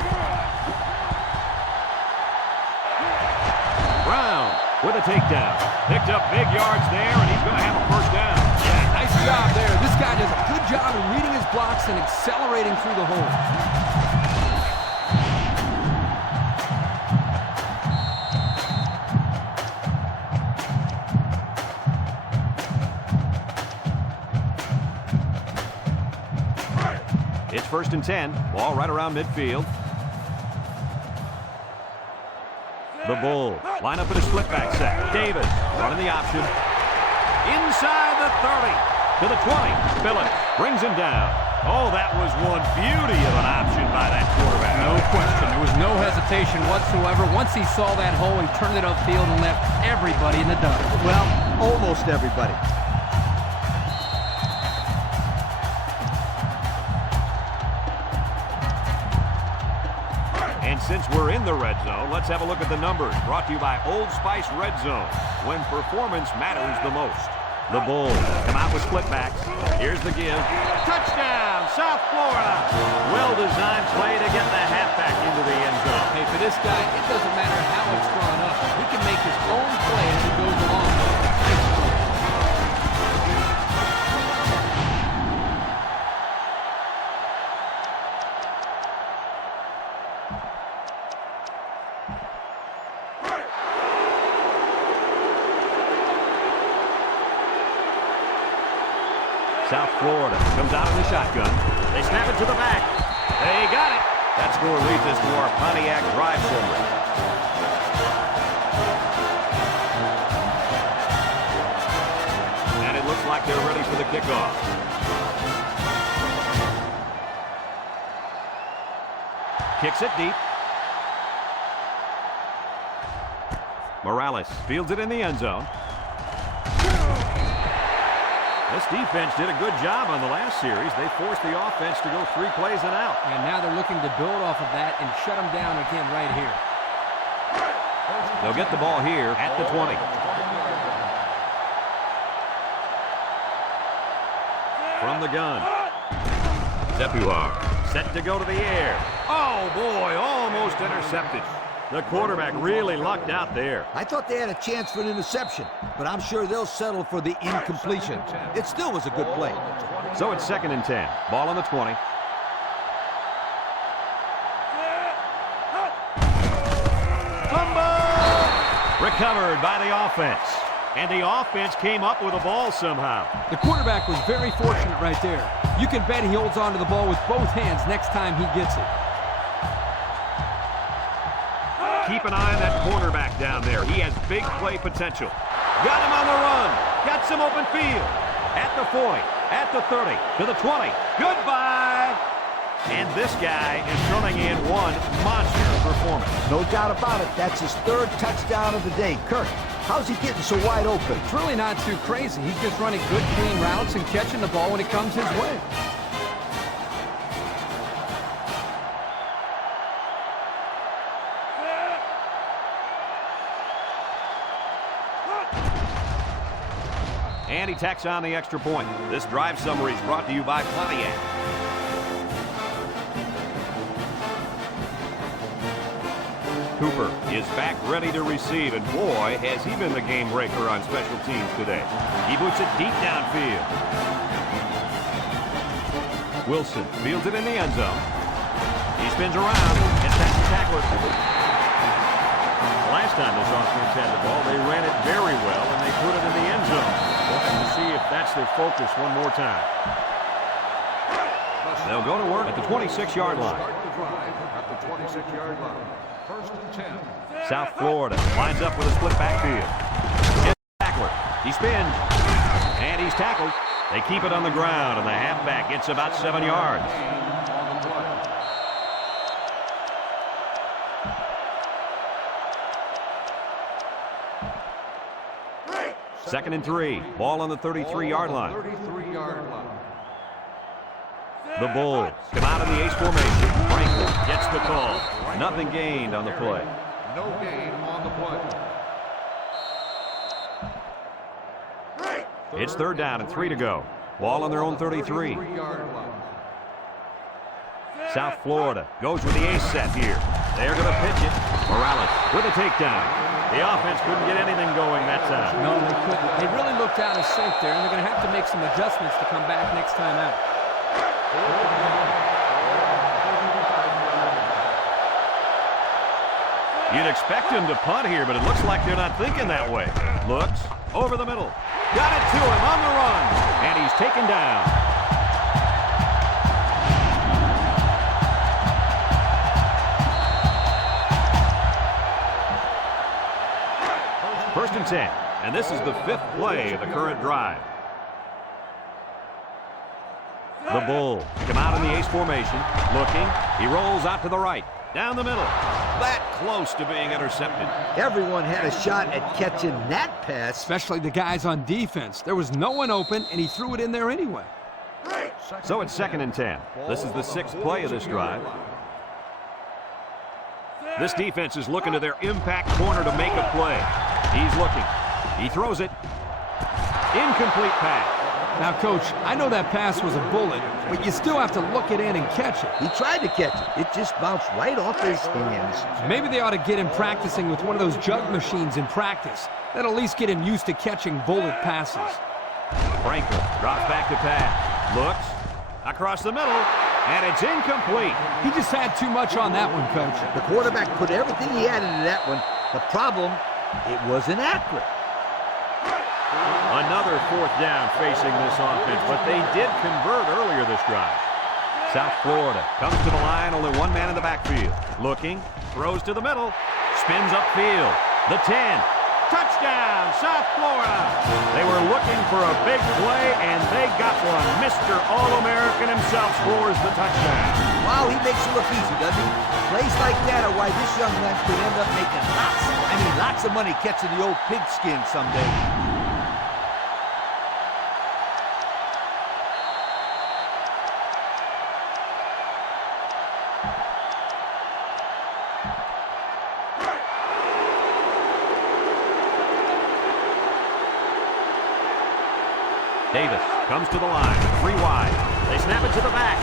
Brown with a takedown. Picked up big yards there, and he's going to have a first down. Yeah, nice job there. This guy does a good job of reading his blocks and accelerating through the hole. It's 1st and 10. Ball right around midfield. The Bulls line up in a split back set. Davis running the option. Inside the 30 to the 20. Phillips brings him down. Oh, that was one beauty of an option by that quarterback. No question. There was no hesitation whatsoever. Once he saw that hole, he turned it upfield and left everybody in the dust. Well, almost everybody. And since we're in the red zone, let's have a look at the numbers. Brought to you by Old Spice Red Zone, when performance matters the most. The Bulls come out with split backs. Here's the give. Touchdown, South Florida. Well-designed play to get the halfback into the end zone. Hey, for this guy, it doesn't matter how it's drawn up. He can make his own play as he goes along. South Florida comes out in the shotgun. They snap it to the back. They got it. That score leads us to our Pontiac drive summary. And it looks like they're ready for the kickoff. Kicks it deep. Morales fields it in the end zone. This defense did a good job on the last series. They forced the offense to go 3 plays and out. And now they're looking to build off of that and shut them down again right here. They'll get the ball here at the 20. From the gun. Zepuar set to go to the air. Oh, boy, almost intercepted. The quarterback really lucked out there. I thought they had a chance for an interception, but I'm sure they'll settle for the incompletion. It still was a good play. So it's 2nd and 10. Ball on the 20. Fumble! Recovered by the offense. And the offense came up with the ball somehow. The quarterback was very fortunate right there. You can bet he holds on to the ball with both hands next time he gets it. Keep an eye on that cornerback down there. He has big play potential. Got him on the run. Got some open field. At the 40, at the 30, to the 20. Goodbye. And this guy is turning in one monster performance. No doubt about it. That's his 3rd touchdown of the day. Kirk, how's he getting so wide open? It's really not too crazy. He's just running good, clean routes and catching the ball when it comes his way. And he tacks on the extra point. This drive summary is brought to you by Pontiac. Cooper is back ready to receive, and boy, has he been the game breaker on special teams today. He boots it deep downfield. Wilson fields it in the end zone. He spins around and sets the tackler. Last time this offense had the ball, they ran it very well, and they put it in the end zone. We'll see if that's their focus one more time. They'll go to work at the 26-yard line. Start the drive at the 26-yard line. 1st and 10. South Florida lines up with a split backfield. Gets the tackler. He spins. And he's tackled. They keep it on the ground, and the halfback gets about 7 yards. On the play. 2nd and 3. Ball on the 33-yard line. 33-yard line. The Bulls come out in the ace formation. Franklin gets the call. Nothing gained on the play. No gain on the play. It's 3rd down and 3 to go. Ball on their own 33. 33-yard line. South Florida goes with the ace set here. They're going to pitch it. Morales with a takedown. The offense couldn't get anything going that time. No, they couldn't. They really looked out of sync there, and they're going to have to make some adjustments to come back next time out. You'd expect him to punt here, but it looks like they're not thinking that way. Looks over the middle. Got it to him on the run, and he's taken down. First and 10, and this is the 5th play of the current drive. The Bulls come out in the ace formation, looking. He rolls out to the right, down the middle. That close to being intercepted. Everyone had a shot at catching that pass. Especially the guys on defense. There was no one open, and he threw it in there anyway. So it's 2nd and 10. This is the 6th play of this drive. This defense is looking to their impact corner to make a play. He's looking. He throws it. Incomplete pass. Now, Coach, I know that pass was a bullet, but you still have to look it in and catch it. He tried to catch it. It just bounced right off his hands. Maybe they ought to get him practicing with one of those jug machines in practice. That'll at least get him used to catching bullet passes. Franklin drops back to pass. Looks. Across the middle. And it's incomplete. He just had too much on that one, Coach. The quarterback put everything he had into that one. The problem, it wasn't accurate. Another 4th down facing this offense, but they did convert earlier this drive. South Florida comes to the line, only one man in the backfield. Looking, throws to the middle, spins upfield. The 10, Touchdown, South Florida. They were looking for a big play, and they got one. Mr. All-American himself scores the touchdown. Wow, he makes it look easy, doesn't he? Plays like that are why this young man could end up making lots of money catching the old pigskin someday. Davis comes to the line, 3 wide. They snap it to the back,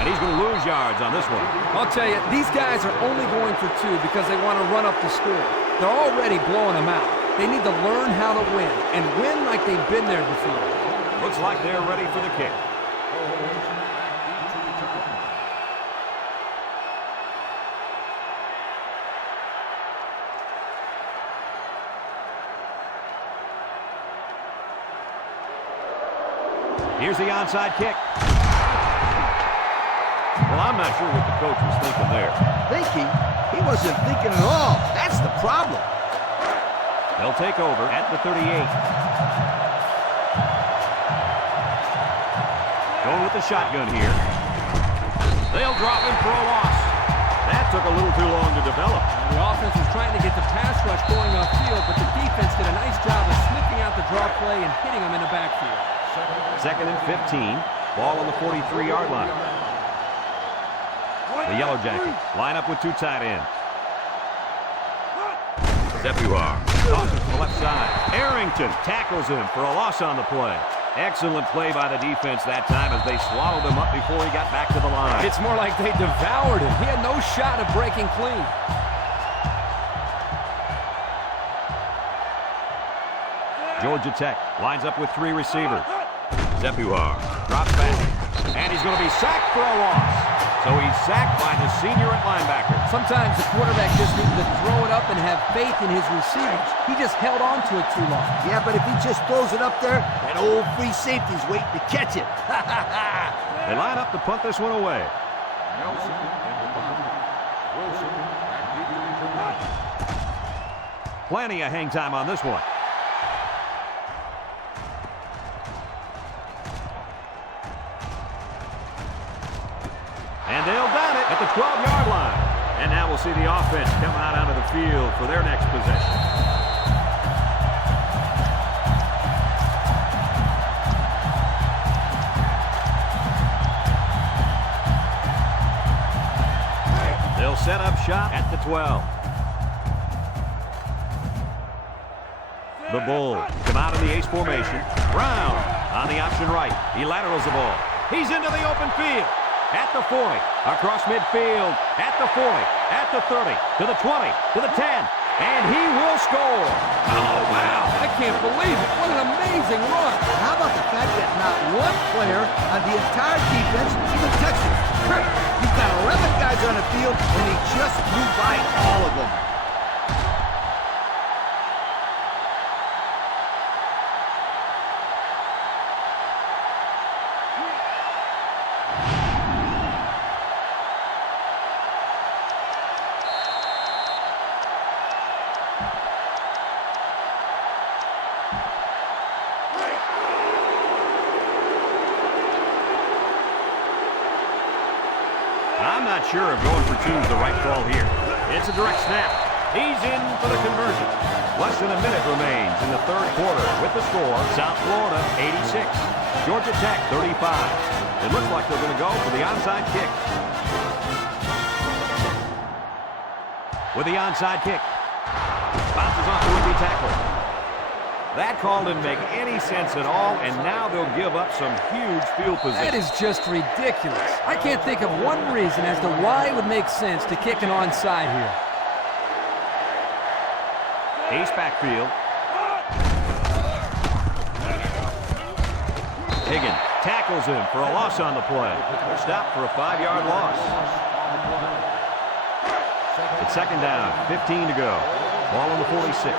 and he's going to lose yards on this one. I'll tell you, these guys are only going for 2 because they want to run up the score. They're already blowing them out. They need to learn how to win, and win like they've been there before. Looks like they're ready for the kick. Here's the onside kick. Well, I'm not sure what the coach was thinking there. Thinking? He wasn't thinking at all. That's the problem. They'll take over at the 38. Going with the shotgun here. They'll drop him for a loss. That took a little too long to develop. The offense was trying to get the pass rush going upfield, but the defense did a nice job of sniffing out the draw play and hitting them in the backfield. 2nd and 15. Ball on the 43-yard line. The Yellow Jackets line up with 2 tight ends. Zepuar tosses to the left side. Arrington tackles him for a loss on the play. Excellent play by the defense that time as they swallowed him up before he got back to the line. It's more like they devoured him. He had no shot of breaking clean. Georgia Tech lines up with 3 receivers. Zepuar drops back, and he's going to be sacked for a loss. So he's sacked by the senior at linebacker. Sometimes the quarterback just needs to throw it up and have faith in his receivers. He just held on to it too long. Yeah, but if he just throws it up there, that old free safety's waiting to catch it. They line up to punt this one away. Nelson in the box. Wilson at the Plenty of hang time on this one. And they'll down it at the 12-yard line. And now we'll see the offense come out onto the field for their next possession. They'll set up shop at the 12. The Bulls come out in the ace formation. Brown on the option right. He laterals the ball. He's into the open field. At the 40, across midfield, at the 40, at the 30, to the 20, to the 10, and he will score. Oh, wow. I can't believe it. What an amazing run. How about the fact that not one player on the entire defense even touched him? You've got 11 guys on the field, and he just blew by all of them. I'm not sure if going for 2 is the right call here. It's a direct snap. He's in for the conversion. Less than a minute remains in the 3rd quarter with the score, South Florida 86, Georgia Tech 35. It looks like they're going to go for the onside kick. With the onside kick. Bounces off the would-be tackle. That call didn't make any sense at all, and now they'll give up some huge field position. That is just ridiculous. I can't think of one reason as to why it would make sense to kick an onside here. Ace backfield. Higgins tackles him for a loss on the play. They're stopped for a 5-yard loss. It's 2nd down, 15 to go. Ball on the 46.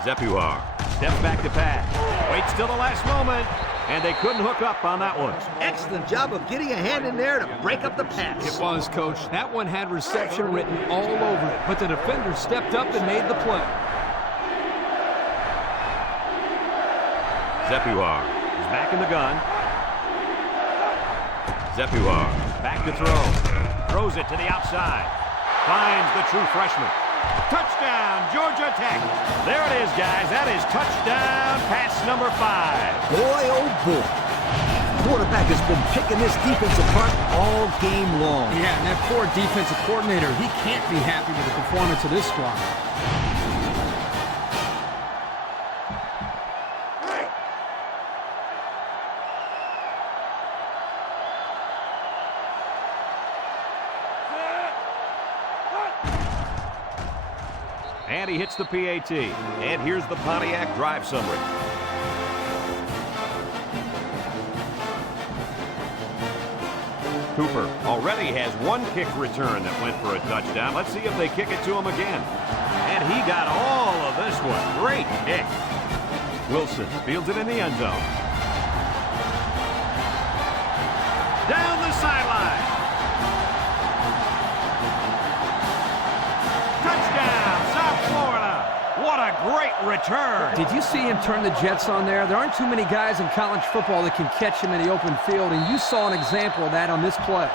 Zepuar steps back to pass. Waits till the last moment. And they couldn't hook up on that one. Excellent job of getting a hand in there to break up the pass. It was, Coach. That one had reception written all over it, but the defender stepped up and made the play. Zepuar is back in the gun. Zepuar back to throw. Throws it to the outside. Finds the true freshman. Touchdown, Georgia Tech. There it is, guys. That is touchdown pass number 5. Boy, oh boy. Quarterback has been picking this defense apart all game long. Yeah, and that poor defensive coordinator, he can't be happy with the performance of this squad. And he hits the PAT. And here's the Pontiac drive summary. Cooper already has one kick return that went for a touchdown. Let's see if they kick it to him again. And he got all of this one. Great kick. Wilson fields it in the end zone. Down the sideline. Touchdown, South Florida. What a great return. Did you see him turn the Jets on there? There aren't too many guys in college football that can catch him in the open field, and you saw an example of that on this play.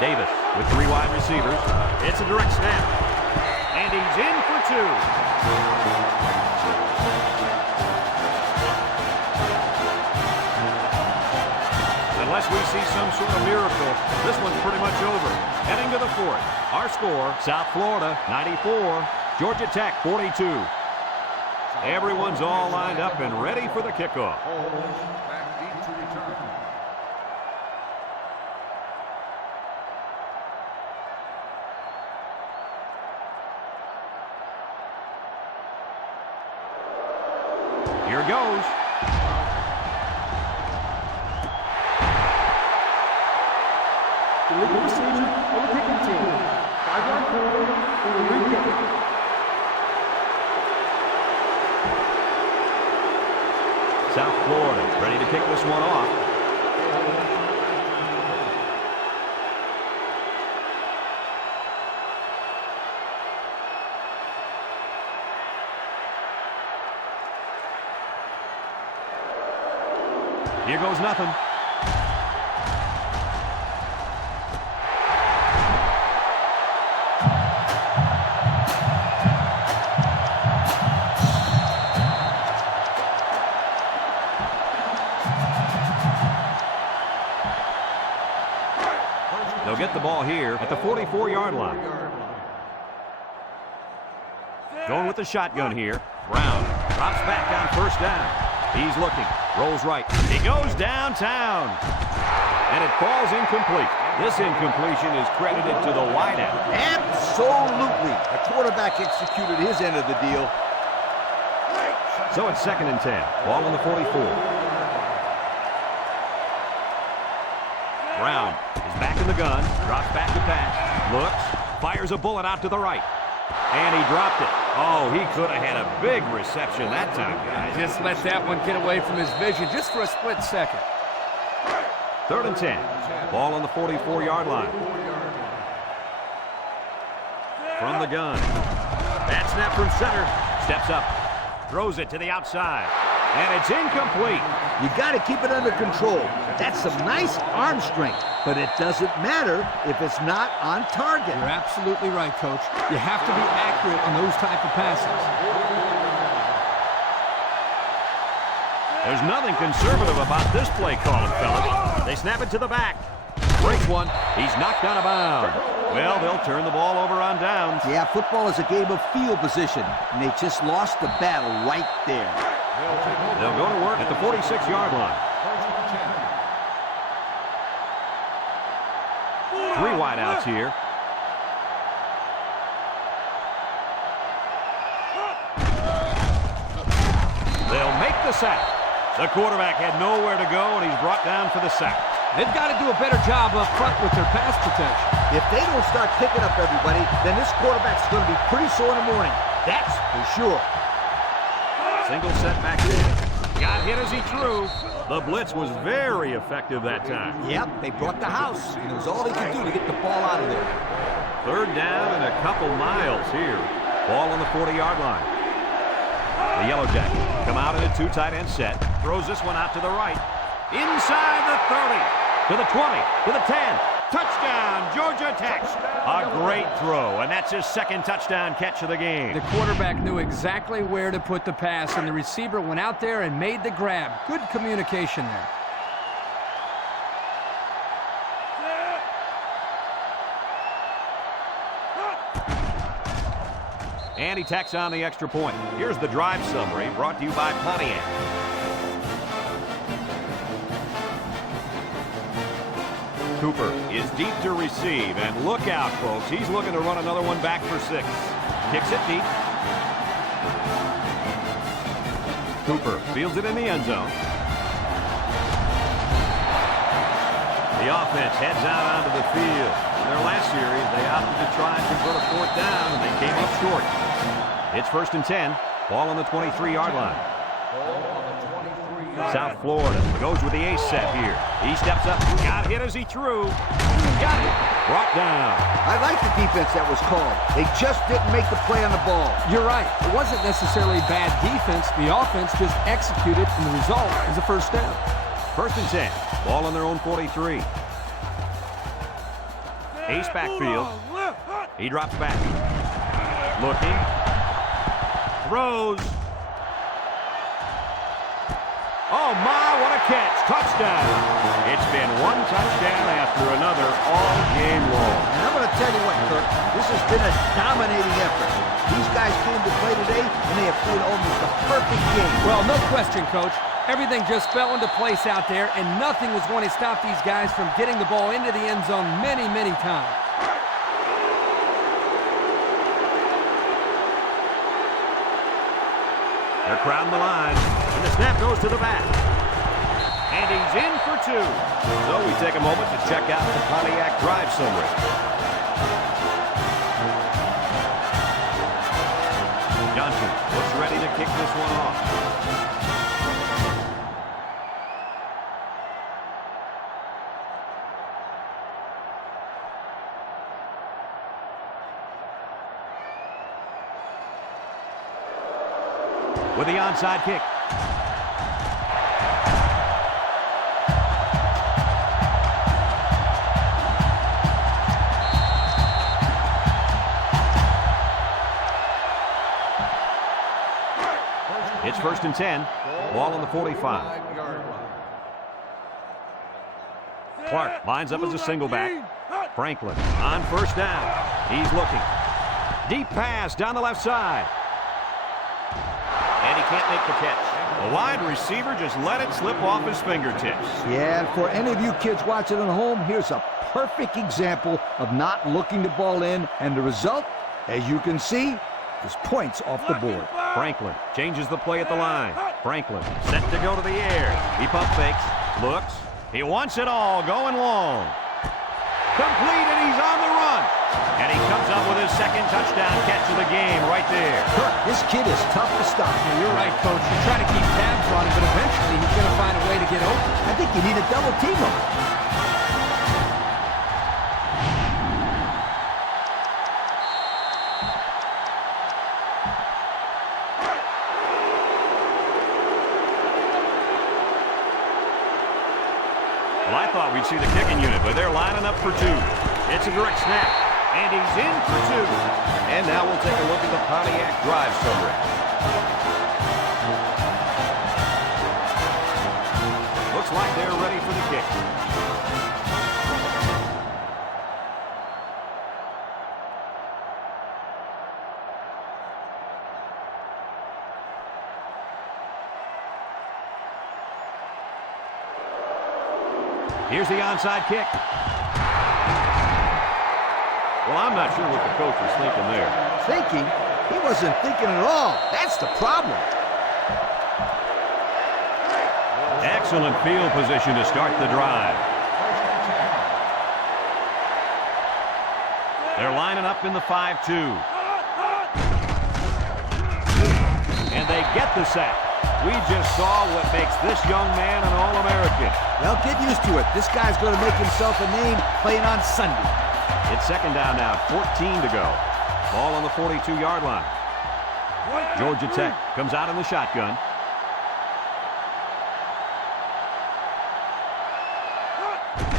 Davis with 3 wide receivers. It's a direct snap. And he's in for 2. Unless we see some sort of miracle, this one's pretty much over. Heading to the 4th. Our score, South Florida 94, Georgia Tech 42. Everyone's all lined up and ready for the kickoff. Back deep to return. Here goes. Illegal procedure on the kicking team. 5-yard penalty for the re-kick. South Florida ready to kick this one off. Here goes nothing. They'll get the ball here at the 44-yard line. Going with the shotgun here. Brown drops back on first down. He's looking. Rolls right. He goes downtown. And it falls incomplete. This incompletion is credited to the wideout. Absolutely. The quarterback executed his end of the deal. So it's 2nd and 10. Ball on the 44. Brown is back in the gun. Drops back to pass. Looks. Fires a bullet out to the right. And he dropped it. Oh, he could have had a big reception that time, guys. Just let that one get away from his vision just for a split second. 3rd and 10. Ball on the 44-yard line. From the gun. That snap from center. Steps up. Throws it to the outside. And it's incomplete. You got to keep it under control. That's some nice arm strength, but it doesn't matter if it's not on target. You're absolutely right, Coach. You have to be accurate on those type of passes. There's nothing conservative about this play calling, fellas. They snap it to the back. Breaks one. He's knocked out of bounds. Well, they'll turn the ball over on downs. Yeah, football is a game of field position, and they just lost the battle right there. They'll go to work at the 46-yard line. 3 wideouts here. They'll make the sack. The quarterback had nowhere to go, and he's brought down for the sack. They've got to do a better job up front with their pass protection. If they don't start picking up everybody, then this quarterback's going to be pretty sore in the morning. That's for sure. Single set back in. Got hit as he threw. The blitz was very effective that time. Yep, they brought the house, and it was all they could do to get the ball out of there. Third down and a couple miles here. Ball on the 40-yard line. The Yellow Jackets come out in a two tight end set. Throws this one out to the right. Inside the 30. To the 20. To the 10. Touchdown, Georgia Tech. A great throw, and that's his second touchdown catch of the game. The quarterback knew exactly where to put the pass, and the receiver went out there and made the grab. Good communication there. And he tacks on the extra point. Here's the drive summary brought to you by Pontiac. Cooper is deep to receive, and look out, folks. He's looking to run another one back for 6. Kicks it deep. Cooper fields it in the end zone. The offense heads out onto the field. In their last series, they opted to try and convert a 4th down, and they came up short. It's 1st and 10. Ball on the 23-yard line. South Florida goes with the ace set here. He steps up, got hit as he threw. Got it. Brought down. I like the defense that was called. They just didn't make the play on the ball. You're right. It wasn't necessarily bad defense. The offense just executed, and the result is a 1st down. 1st and 10. Ball on their own 43. Ace backfield. He drops back. Looking. Throws. Oh, my, what a catch. Touchdown. It's been one touchdown after another all game long. And I'm going to tell you what, Kirk, this has been a dominating effort. These guys came to play today, and they have played almost a perfect game. Well, no question, Coach. Everything just fell into place out there, and nothing was going to stop these guys from getting the ball into the end zone many, many times. They're crowding the line, and the snap goes to the back. And he's in for 2. So we take a moment to check out the Pontiac drive summary. Johnson looks ready to kick this one off. With the onside kick. It's 1st and 10. Ball on the 45. Clark lines up as a single back. Franklin on 1st down. He's looking. Deep pass down the left side. And he can't make the catch. The wide receiver just let it slip off his fingertips. Yeah, and for any of you kids watching at home, here's a perfect example of not looking the ball in, and the result, as you can see, is points off the board. Franklin changes the play at the line. Franklin set to go to the air. He pump fakes, looks. He wants it all, going long. Complete, and he's on the run. And he comes up with his second touchdown catch of the game right there. Kirk, this kid is tough to stop. Yeah, you're right, Coach. You try to keep tabs on him, but eventually he's going to find a way to get open. I think you need a double team him. Well, I thought we'd see the kicking unit, but they're lining up for 2. It's a direct snap, and he's in for 2. And now we'll take a look at the Pontiac drive summary. Looks like they're ready for the kick. Here's the onside kick. Well, I'm not sure what the coach was thinking there. Thinking? He wasn't thinking at all. That's the problem. Excellent field position to start the drive. They're lining up in the 5-2. And they get the sack. We just saw what makes this young man an All-American. Well, get used to it. This guy's going to make himself a name playing on Sunday. It's second down now, 14 to go. Ball on the 42-yard line. Georgia Tech comes out in the shotgun.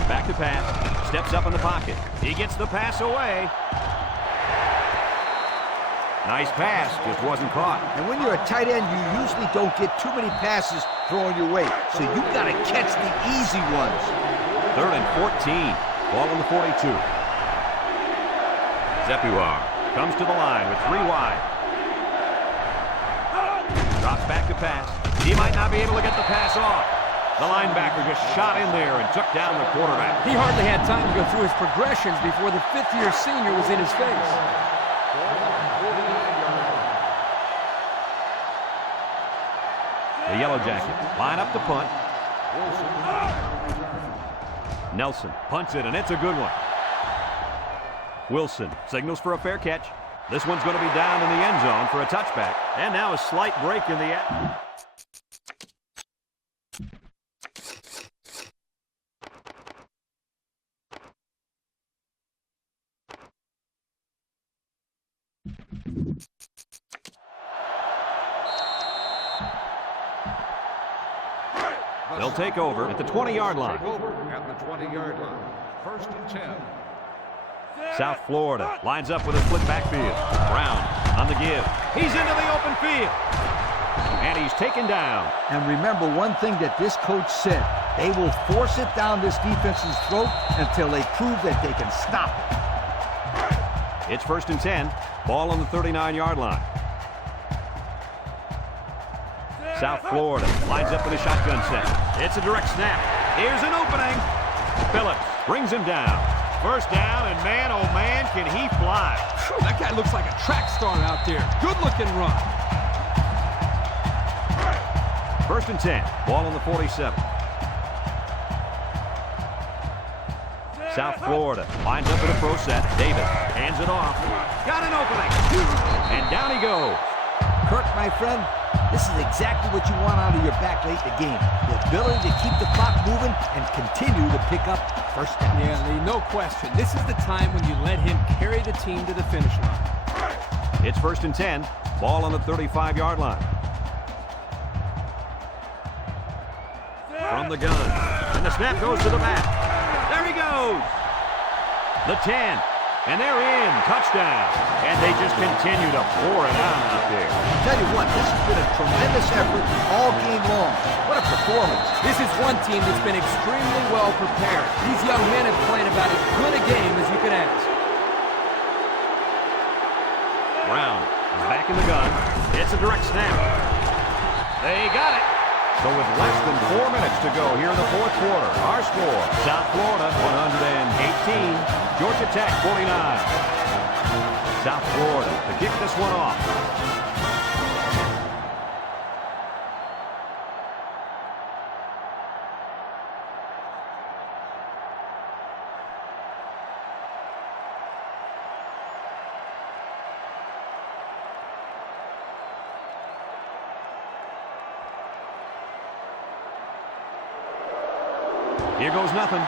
Back to pass. Steps up in the pocket. He gets the pass away. Nice pass, just wasn't caught. And when you're a tight end, you usually don't get too many passes thrown your way. So you've got to catch the easy ones. 3rd and 14. Ball on the 42. Zepuar comes to the line with 3 wide. Drops back to pass. He might not be able to get the pass off. The linebacker just shot in there and took down the quarterback. He hardly had time to go through his progressions before the fifth-year senior was in his face. The Yellow Jackets line up to punt. Nelson punts it, and it's a good one. Wilson signals for a fair catch. This one's going to be down in the end zone for a touchback. And now a slight break in the action. They'll take over at the 20-yard line. Take over at the 20-yard line. 1st and 10. South Florida lines up with a split backfield. Brown on the give. He's into the open field. And he's taken down. And remember one thing that this coach said. They will force it down this defense's throat until they prove that they can stop it. It's 1st and 10. Ball on the 39-yard line. South Florida lines up with a shotgun set. It's a direct snap. Here's an opening. Phillips brings him down. 1st down, and man, oh man, can he fly. Whew, that guy looks like a track star out there. Good-looking run. 1st and 10. Ball on the 47. South Florida lines up in a pro set. Davis hands it off. Got an opening. And down he goes. Kirk, my friend, this is exactly what you want out of your back late in the game. The ability to keep the clock moving and continue to pick up first downs. Yeah, Lee, no question. This is the time when you let him carry the team to the finish line. It's 1st and 10. Ball on the 35-yard line. From the gun. And the snap goes to the back. There he goes. The 10. And they're in. Touchdown. And they just continue to pour it on out there. I'll tell you what, this has been a tremendous effort all game long. What a performance. This is one team that's been extremely well prepared. These young men have played about as good a game as you could ask. Brown is back in the gun. It's a direct snap. They got it. So with less than 4 minutes to go here in the 4th quarter, our score, South Florida 118, Georgia Tech 49. South Florida to kick this one off. Here goes nothing.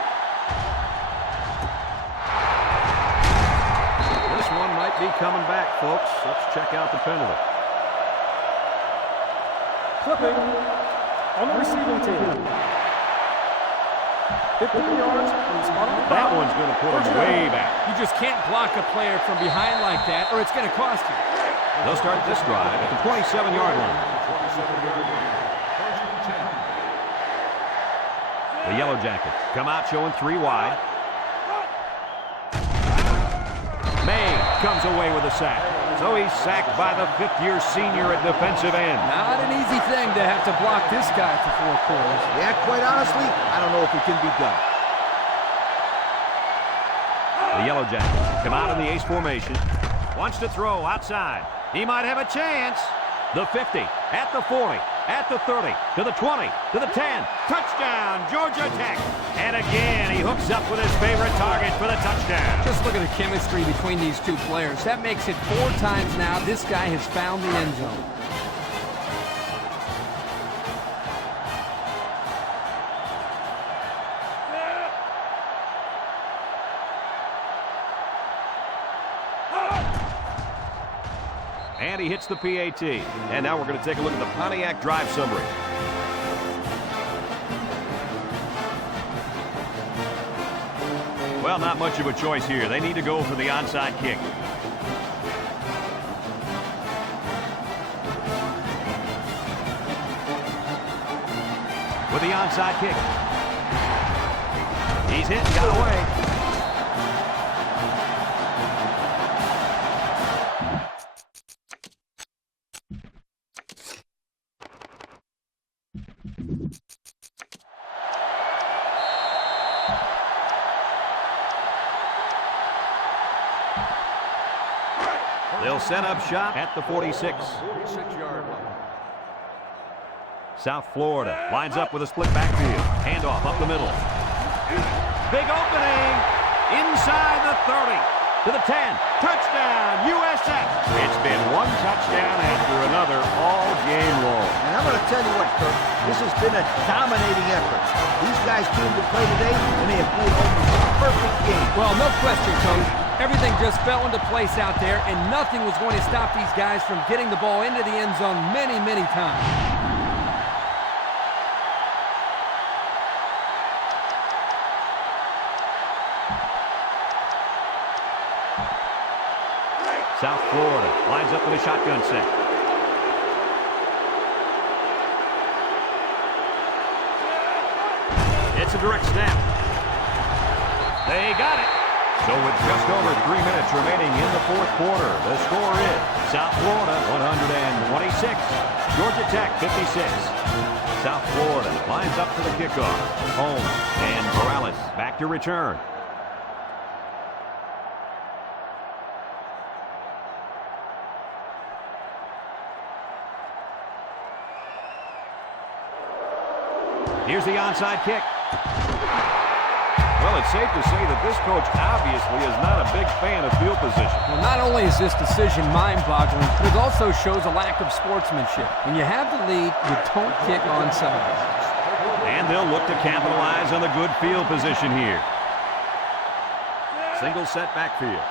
This one might be coming back, folks. Let's check out the penalty. Clipping on the receiving team. 15 yards from the spot on the That foul. one's going to put him way back. You just can't block a player from behind like that, or it's going to cost you. They'll start this drive at the 27-yard line. 27-yard line. 1st and 10. The Yellow Jackets come out showing 3 wide. May comes away with a sack. So he's sacked by the 5th-year senior at defensive end. Not an easy thing to have to block this guy for 4 quarters. Yeah, quite honestly, I don't know if it can be done. The Yellow Jackets come out in the ace formation. Wants to throw outside. He might have a chance. The 50 at the 40. At the 30, to the 20, to the 10. Touchdown, Georgia Tech. And again, he hooks up with his favorite target for the touchdown. Just look at the chemistry between these two players. That makes it 4 times now this guy has found the end zone. And he hits the PAT. And now we're going to take a look at the Pontiac drive summary. Well, not much of a choice here. They need to go for the onside kick. With the onside kick. He's hit and got away. They'll set up shop at the 46. 46-yard line. South Florida lines up with a split backfield. Handoff up the middle. Big opening inside the 30 to the 10. Touchdown, USF. It's been one touchdown after another all game long. And I'm going to tell you what, Kirk, this has been a dominating effort. These guys came to play today, and they have played almost a perfect game. Well, no question, Coach. Everything just fell into place out there, and nothing was going to stop these guys from getting the ball into the end zone many, many times. South Florida lines up with a shotgun set. It's a direct snap. They got it. So with just over 3 minutes remaining in the fourth quarter, the score is South Florida 126, Georgia Tech 56. South Florida lines up for the kickoff. Holmes and Morales back to return. Here's the onside kick. Well, it's safe to say that this coach obviously is not a big fan of field position. Well, not only is this decision mind-boggling, but it also shows a lack of sportsmanship. When you have the lead, you don't kick onside. And they'll look to capitalize on the good field position here. Single set backfield.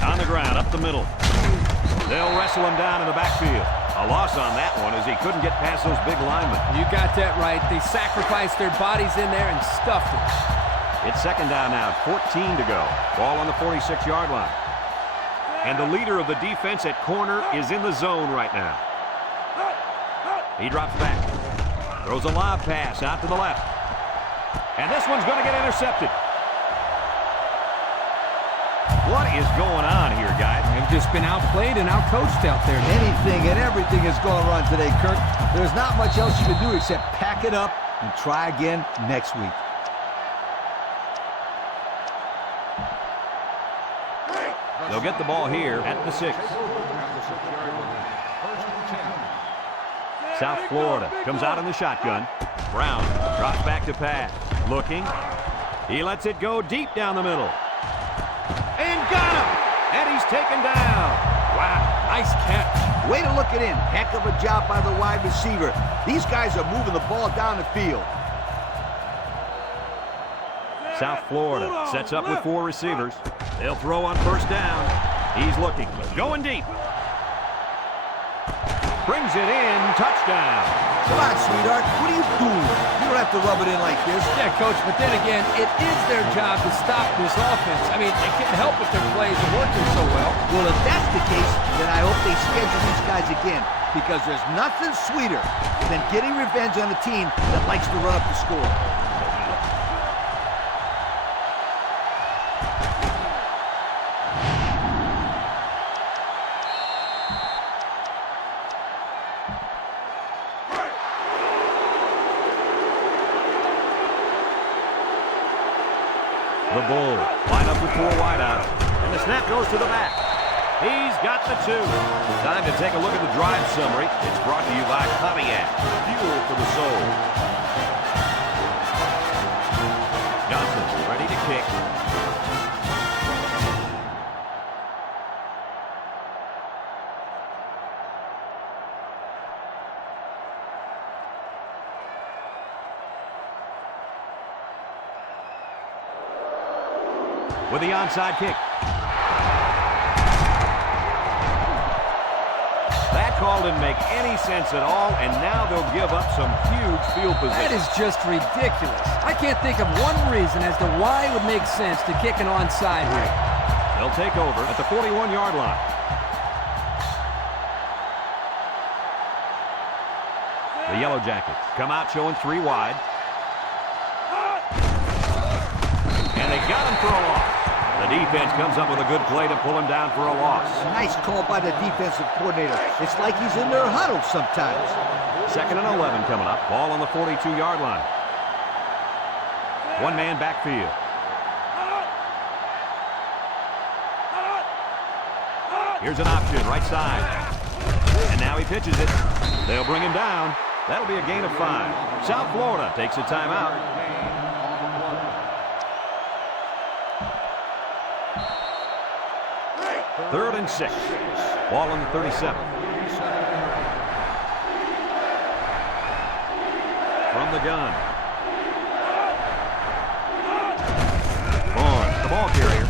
On the ground, up the middle. They'll wrestle him down in the backfield. A loss on that one as he couldn't get past those big linemen. You got that right. They sacrificed their bodies in there and stuffed it. It's second down now, 14 to go. Ball on the 46-yard line. And the leader of the defense at corner is in the zone right now. He drops back. Throws a lob pass out to the left. And this one's going to get intercepted. What is going on here, guys? They've just been outplayed and outcoached out there. Anything and everything has gone wrong today, Kirk. There's not much else you can do except pack it up and try again next week. They'll get the ball here at the 6. South Florida comes out in the shotgun. Brown drops back to pass. Looking. He lets it go deep down the middle. And got him! And he's taken down. Wow, nice catch. Way to look it in. Heck of a job by the wide receiver. These guys are moving the ball down the field. South Florida sets up with 4 receivers. They'll throw on first down. He's looking. Going deep. Brings it in. Touchdown. Come on, sweetheart. What are you doing? You don't have to rub it in like this. Yeah, Coach, but then again, it is their job to stop this offense. I mean, they can't help if their plays are working so well. Well, if that's the case, then I hope they schedule these guys again, because there's nothing sweeter than getting revenge on a team that likes to run up the score. The Bulls line up with 4 wideouts, and the snap goes to the back. He's got the 2. Time to take a look at the drive summary. It's brought to you by Pontiac, fuel for the soul. Johnson ready to kick. With the onside kick. That call didn't make any sense at all, and now they'll give up some huge field position. That is just ridiculous. I can't think of one reason as to why it would make sense to kick an onside here. They'll take over at the 41-yard line. The Yellow Jackets come out showing 3 wide. And they got him for a loss. The defense comes up with a good play to pull him down for a loss. Nice call by the defensive coordinator. It's like he's in their huddle sometimes. 2nd and 11 coming up. Ball on the 42-yard line. One-man backfield. Here's an option, right side. And now he pitches it. They'll bring him down. That'll be a gain of 5. South Florida takes a timeout. Third and 6. Ball on the 37. From the gun. Vaughn, the ball carrier.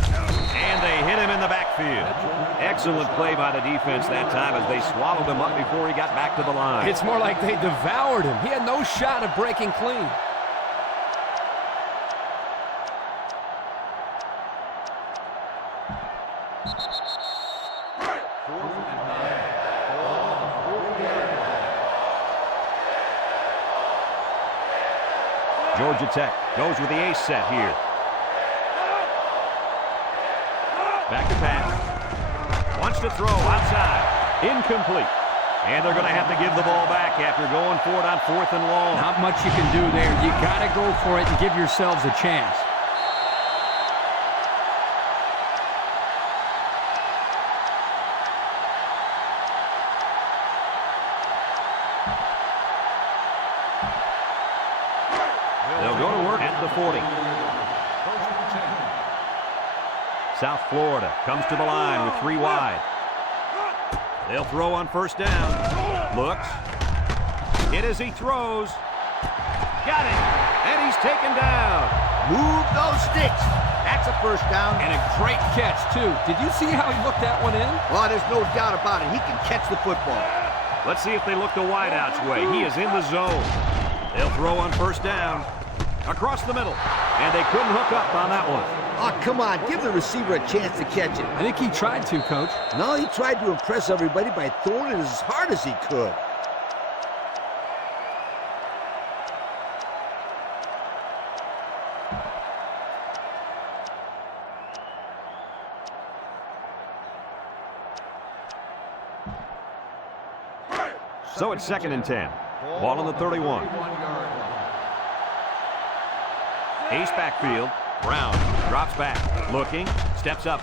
And they hit him in the backfield. Excellent play by the defense that time as they swallowed him up before he got back to the line. It's more like they devoured him. He had no shot of breaking clean. Georgia Tech goes with the ace set here. Back to pass. Wants to throw outside. Incomplete. And they're going to have to give the ball back after going for it on 4th and long. Not much you can do there. You got to go for it and give yourselves a chance. They'll go to work at the 40. South Florida comes to the line with 3 wide. They'll throw on 1st down. Looks. Hit as he throws. Got it. And he's taken down. Move those sticks. That's a 1st down. And a great catch, too. Did you see how he looked that one in? Oh, there's no doubt about it. He can catch the football. Let's see if they look the wideout's way. He is in the zone. They'll throw on 1st down. Across the middle. And they couldn't hook up on that one. Oh, come on. Give the receiver a chance to catch it. I think he tried to, Coach. No, he tried to impress everybody by throwing it as hard as he could. So it's 2nd and 10. Ball on the 31. Ace backfield. Brown drops back. Looking. Steps up.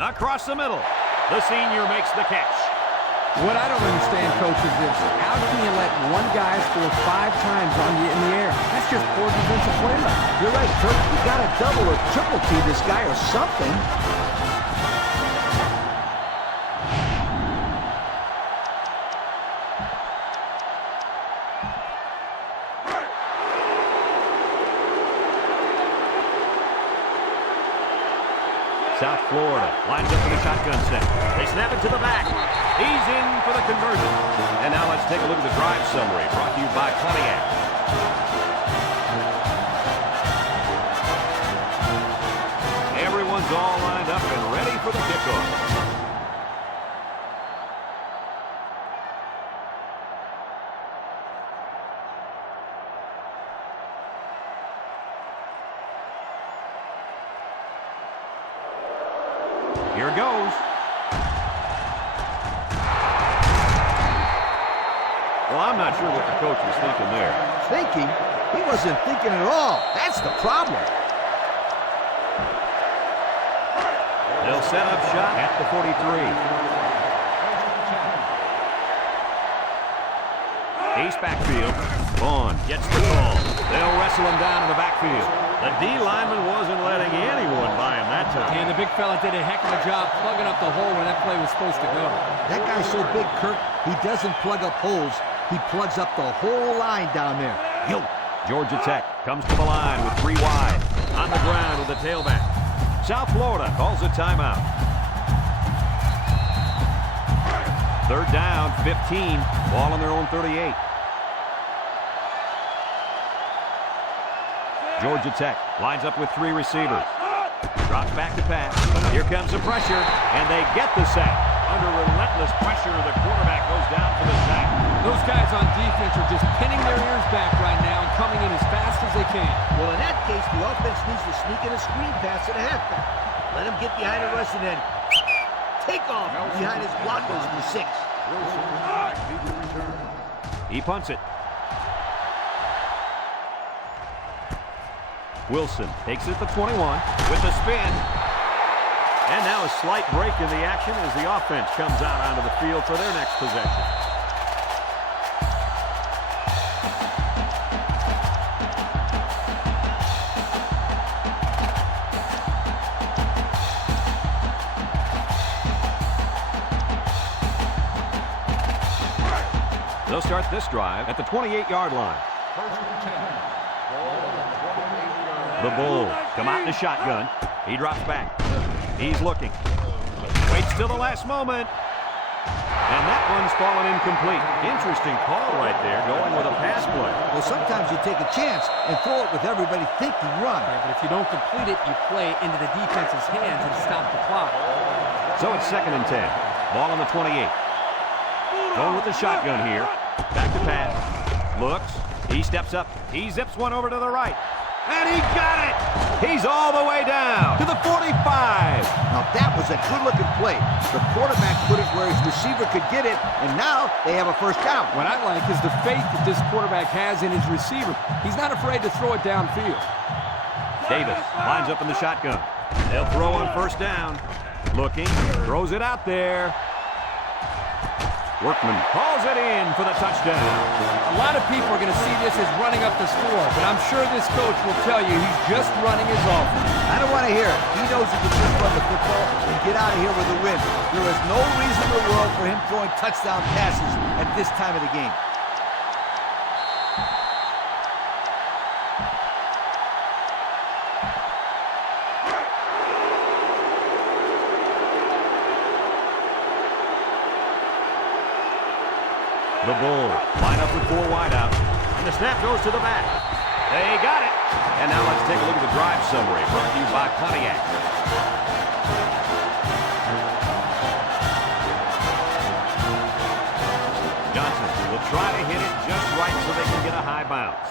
Across the middle. The senior makes the catch. What I don't understand, Coach, is this. How can you let one guy score 5 times on you in the air? That's just poor defensive play. You're right, Kirk. You got to double or triple team this guy or something. South Florida lines up for the shotgun set. They snap it to the back. He's in for the conversion. And now let's take a look at the drive summary brought to you by Pontiac. Everyone's all lined up and ready for the kickoff. Here it goes. Well, I'm not sure what the coach was thinking there. Thinking? He wasn't thinking at all. That's the problem. They'll set up shop at the 43. Ace backfield. Vaughn gets the call. They'll wrestle him down in the backfield. The D lineman wasn't letting anyone by him that time. And the big fella did a heck of a job plugging up the hole where that play was supposed to go. That guy's so big, Kirk, he doesn't plug up holes. He plugs up the whole line down there. Yo. Georgia Tech comes to the line with 3 wide. On the ground with the tailback. South Florida calls a timeout. 3rd down, 15. Ball on their own 38. Georgia Tech lines up with 3 receivers. Drops back to pass. Here comes the pressure, and they get the sack. Under relentless pressure, the quarterback goes down for the sack. Those guys on defense are just pinning their ears back right now and coming in as fast as they can. Well, in that case, the offense needs to sneak in a screen pass to the halfback. Let him get behind the rush and then take off behind his blockers in the 6. He punts it. Wilson takes it to 21 with the spin. And now a slight break in the action as the offense comes out onto the field for their next possession. They'll start this drive at the 28-yard line. The Bulls come out in the shotgun. He drops back. He's looking. Waits till the last moment. And that one's fallen incomplete. Interesting call right there, going with a pass play. Well, sometimes you take a chance and throw it with everybody thinking run. Yeah, but if you don't complete it, you play into the defense's hands and stop the clock. So it's 2nd and 10. Ball on the 28. Going with the shotgun here. Back to pass. Looks. He steps up. He zips one over to the right. And he got it! He's all the way down to the 45. Now that was a good-looking play. The quarterback put it where his receiver could get it, and now they have a 1st down. What I like is the faith that this quarterback has in his receiver. He's not afraid to throw it downfield. Davis lines up in the shotgun. They'll throw on 1st down. Looking, throws it out there. Workman hauls it in for the touchdown. A lot of people are going to see this as running up the score, but I'm sure this coach will tell you he's just running his offense. I don't want to hear it. He knows he can just run the football and get out of here with a win. There is no reason in the world for him throwing touchdown passes at this time of the game. The Bulls line up with 4 wide out. And the snap goes to the back. They got it. And now let's take a look at the drive summary brought to you by Pontiac. Johnson will try to hit it just right so they can get a high bounce.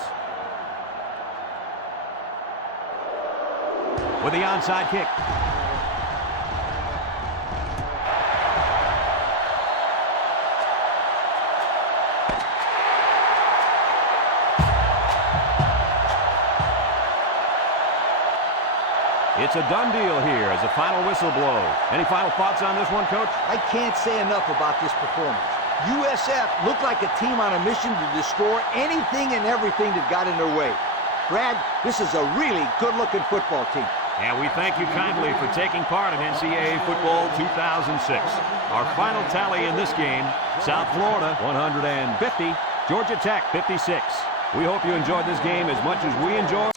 With the onside kick. It's a done deal here as the final whistle blows. Any final thoughts on this one, Coach? I can't say enough about this performance. USF looked like a team on a mission to destroy anything and everything that got in their way. Brad, this is a really good-looking football team. And we thank you kindly for taking part in NCAA Football 2006. Our final tally in this game, South Florida 150, Georgia Tech 56. We hope you enjoyed this game as much as we enjoyed.